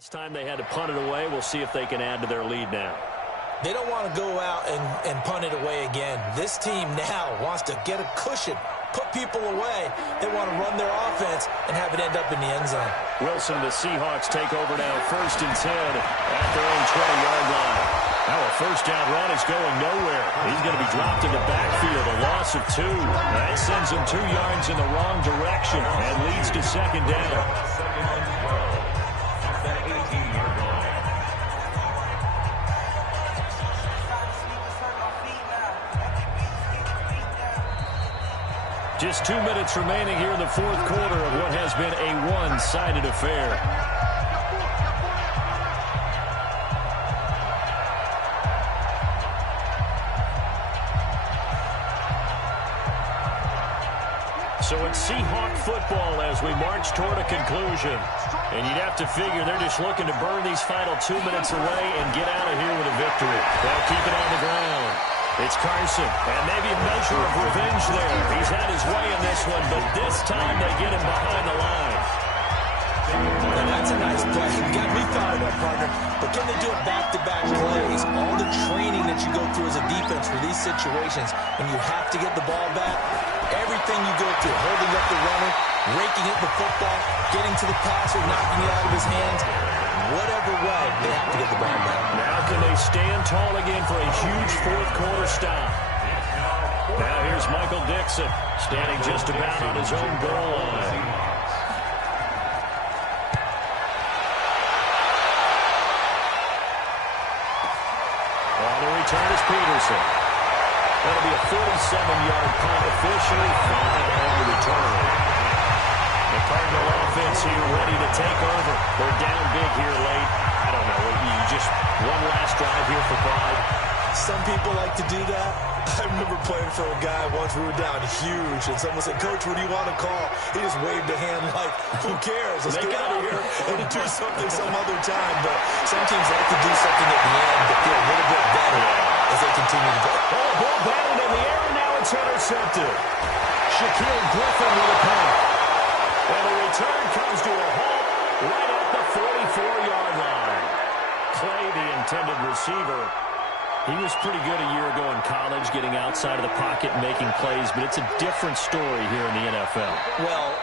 Last time they had to punt it away. We'll see if they can add to their lead now. They don't want to go out and punt it away again. This team now wants to get a cushion, put people away. They want to run their offense and have it end up in the end zone. Wilson, the Seahawks take over now, 1st and 10 at their own 20-yard line. Now a first down run is going nowhere. He's going to be dropped in the backfield, a loss of 2. That sends him 2 yards in the wrong direction and leads to 2nd down. Just 2 minutes remaining here in the 4th quarter of what has been a one-sided affair. So it's Seahawk football as we march toward a conclusion. And you'd have to figure they're just looking to burn these final 2 minutes away and get out of here with a victory. They'll keep it on the ground. It's Carson, and maybe a measure of revenge there. He's had his way in this one, but this time they get him behind the line. And that's a nice play. You got me fired up, partner. But can they do it back-to-back plays? All the training that you go through as a defense for these situations, when you have to get the ball back, everything you go through, holding up the runner, raking at the football, getting to the passer, knocking it out of his hands, whatever way, they have to get the ball back. Now can they stand tall again for a huge 4th quarter stop? Now here's Michael Dixon, standing just about on his own goal line. return is Peterson. That'll be a 47-yard punt, officially 5 on the return. The Cardinal offense here ready to take over. They're down big here late. I don't know. You just one last drive here for pride. Some people like to do that. I remember playing for a guy once. We were down huge, and someone said, "Coach, what do you want to call?" He just waved a hand like, "Who cares? Let's get out of here and do something some other time." But some teams like to do something at the end to feel a little bit better as they continue to go. Oh, ball batted in the air, and now it's intercepted. Shaquille Griffin with a punt. And the return comes to a halt right at the 44-yard line. Clay, the intended receiver, he was pretty good a year ago in college, getting outside of the pocket and making plays, but it's a different story here in the NFL. Well,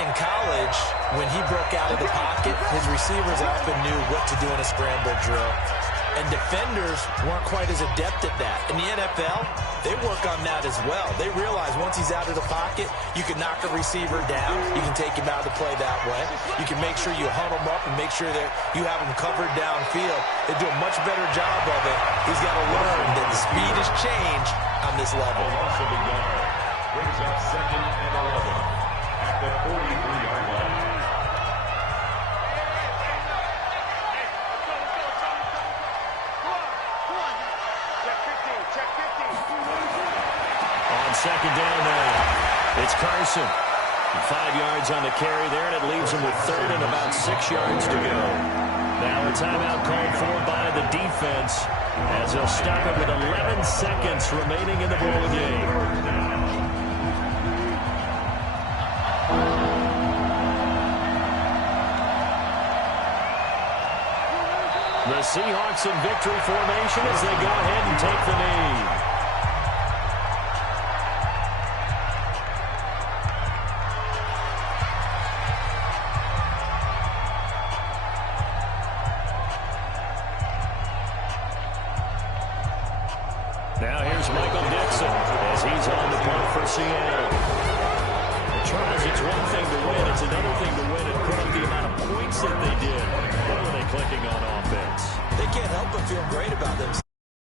in college, when he broke out of the pocket, his receivers often knew what to do in a scramble drill. And defenders weren't quite as adept at that. In the NFL, they work on that as well. They realize once he's out of the pocket, you can knock a receiver down. You can take him out of the play that way. You can make sure you hunt him up and make sure that you have him covered downfield. They do a much better job of it. He's got to learn that the speed has changed on this level. Loss of a yard. Brings up 2nd and 11 at the 43-yard line. On second down now, it's Carson. 5 yards on the carry there, and it leaves him with 3rd and about 6 yards to go. Now a timeout called for by the defense as they'll stop it with 11 seconds remaining in the ball game. The Seahawks in victory formation as they go ahead and take the knee. Now here's Michael Dixon as he's on the punt for Seattle. Charles, it's one thing to win. It's another thing to win and put up the amount of points that they did. What are they clicking on offense? They can't help but feel great about themselves.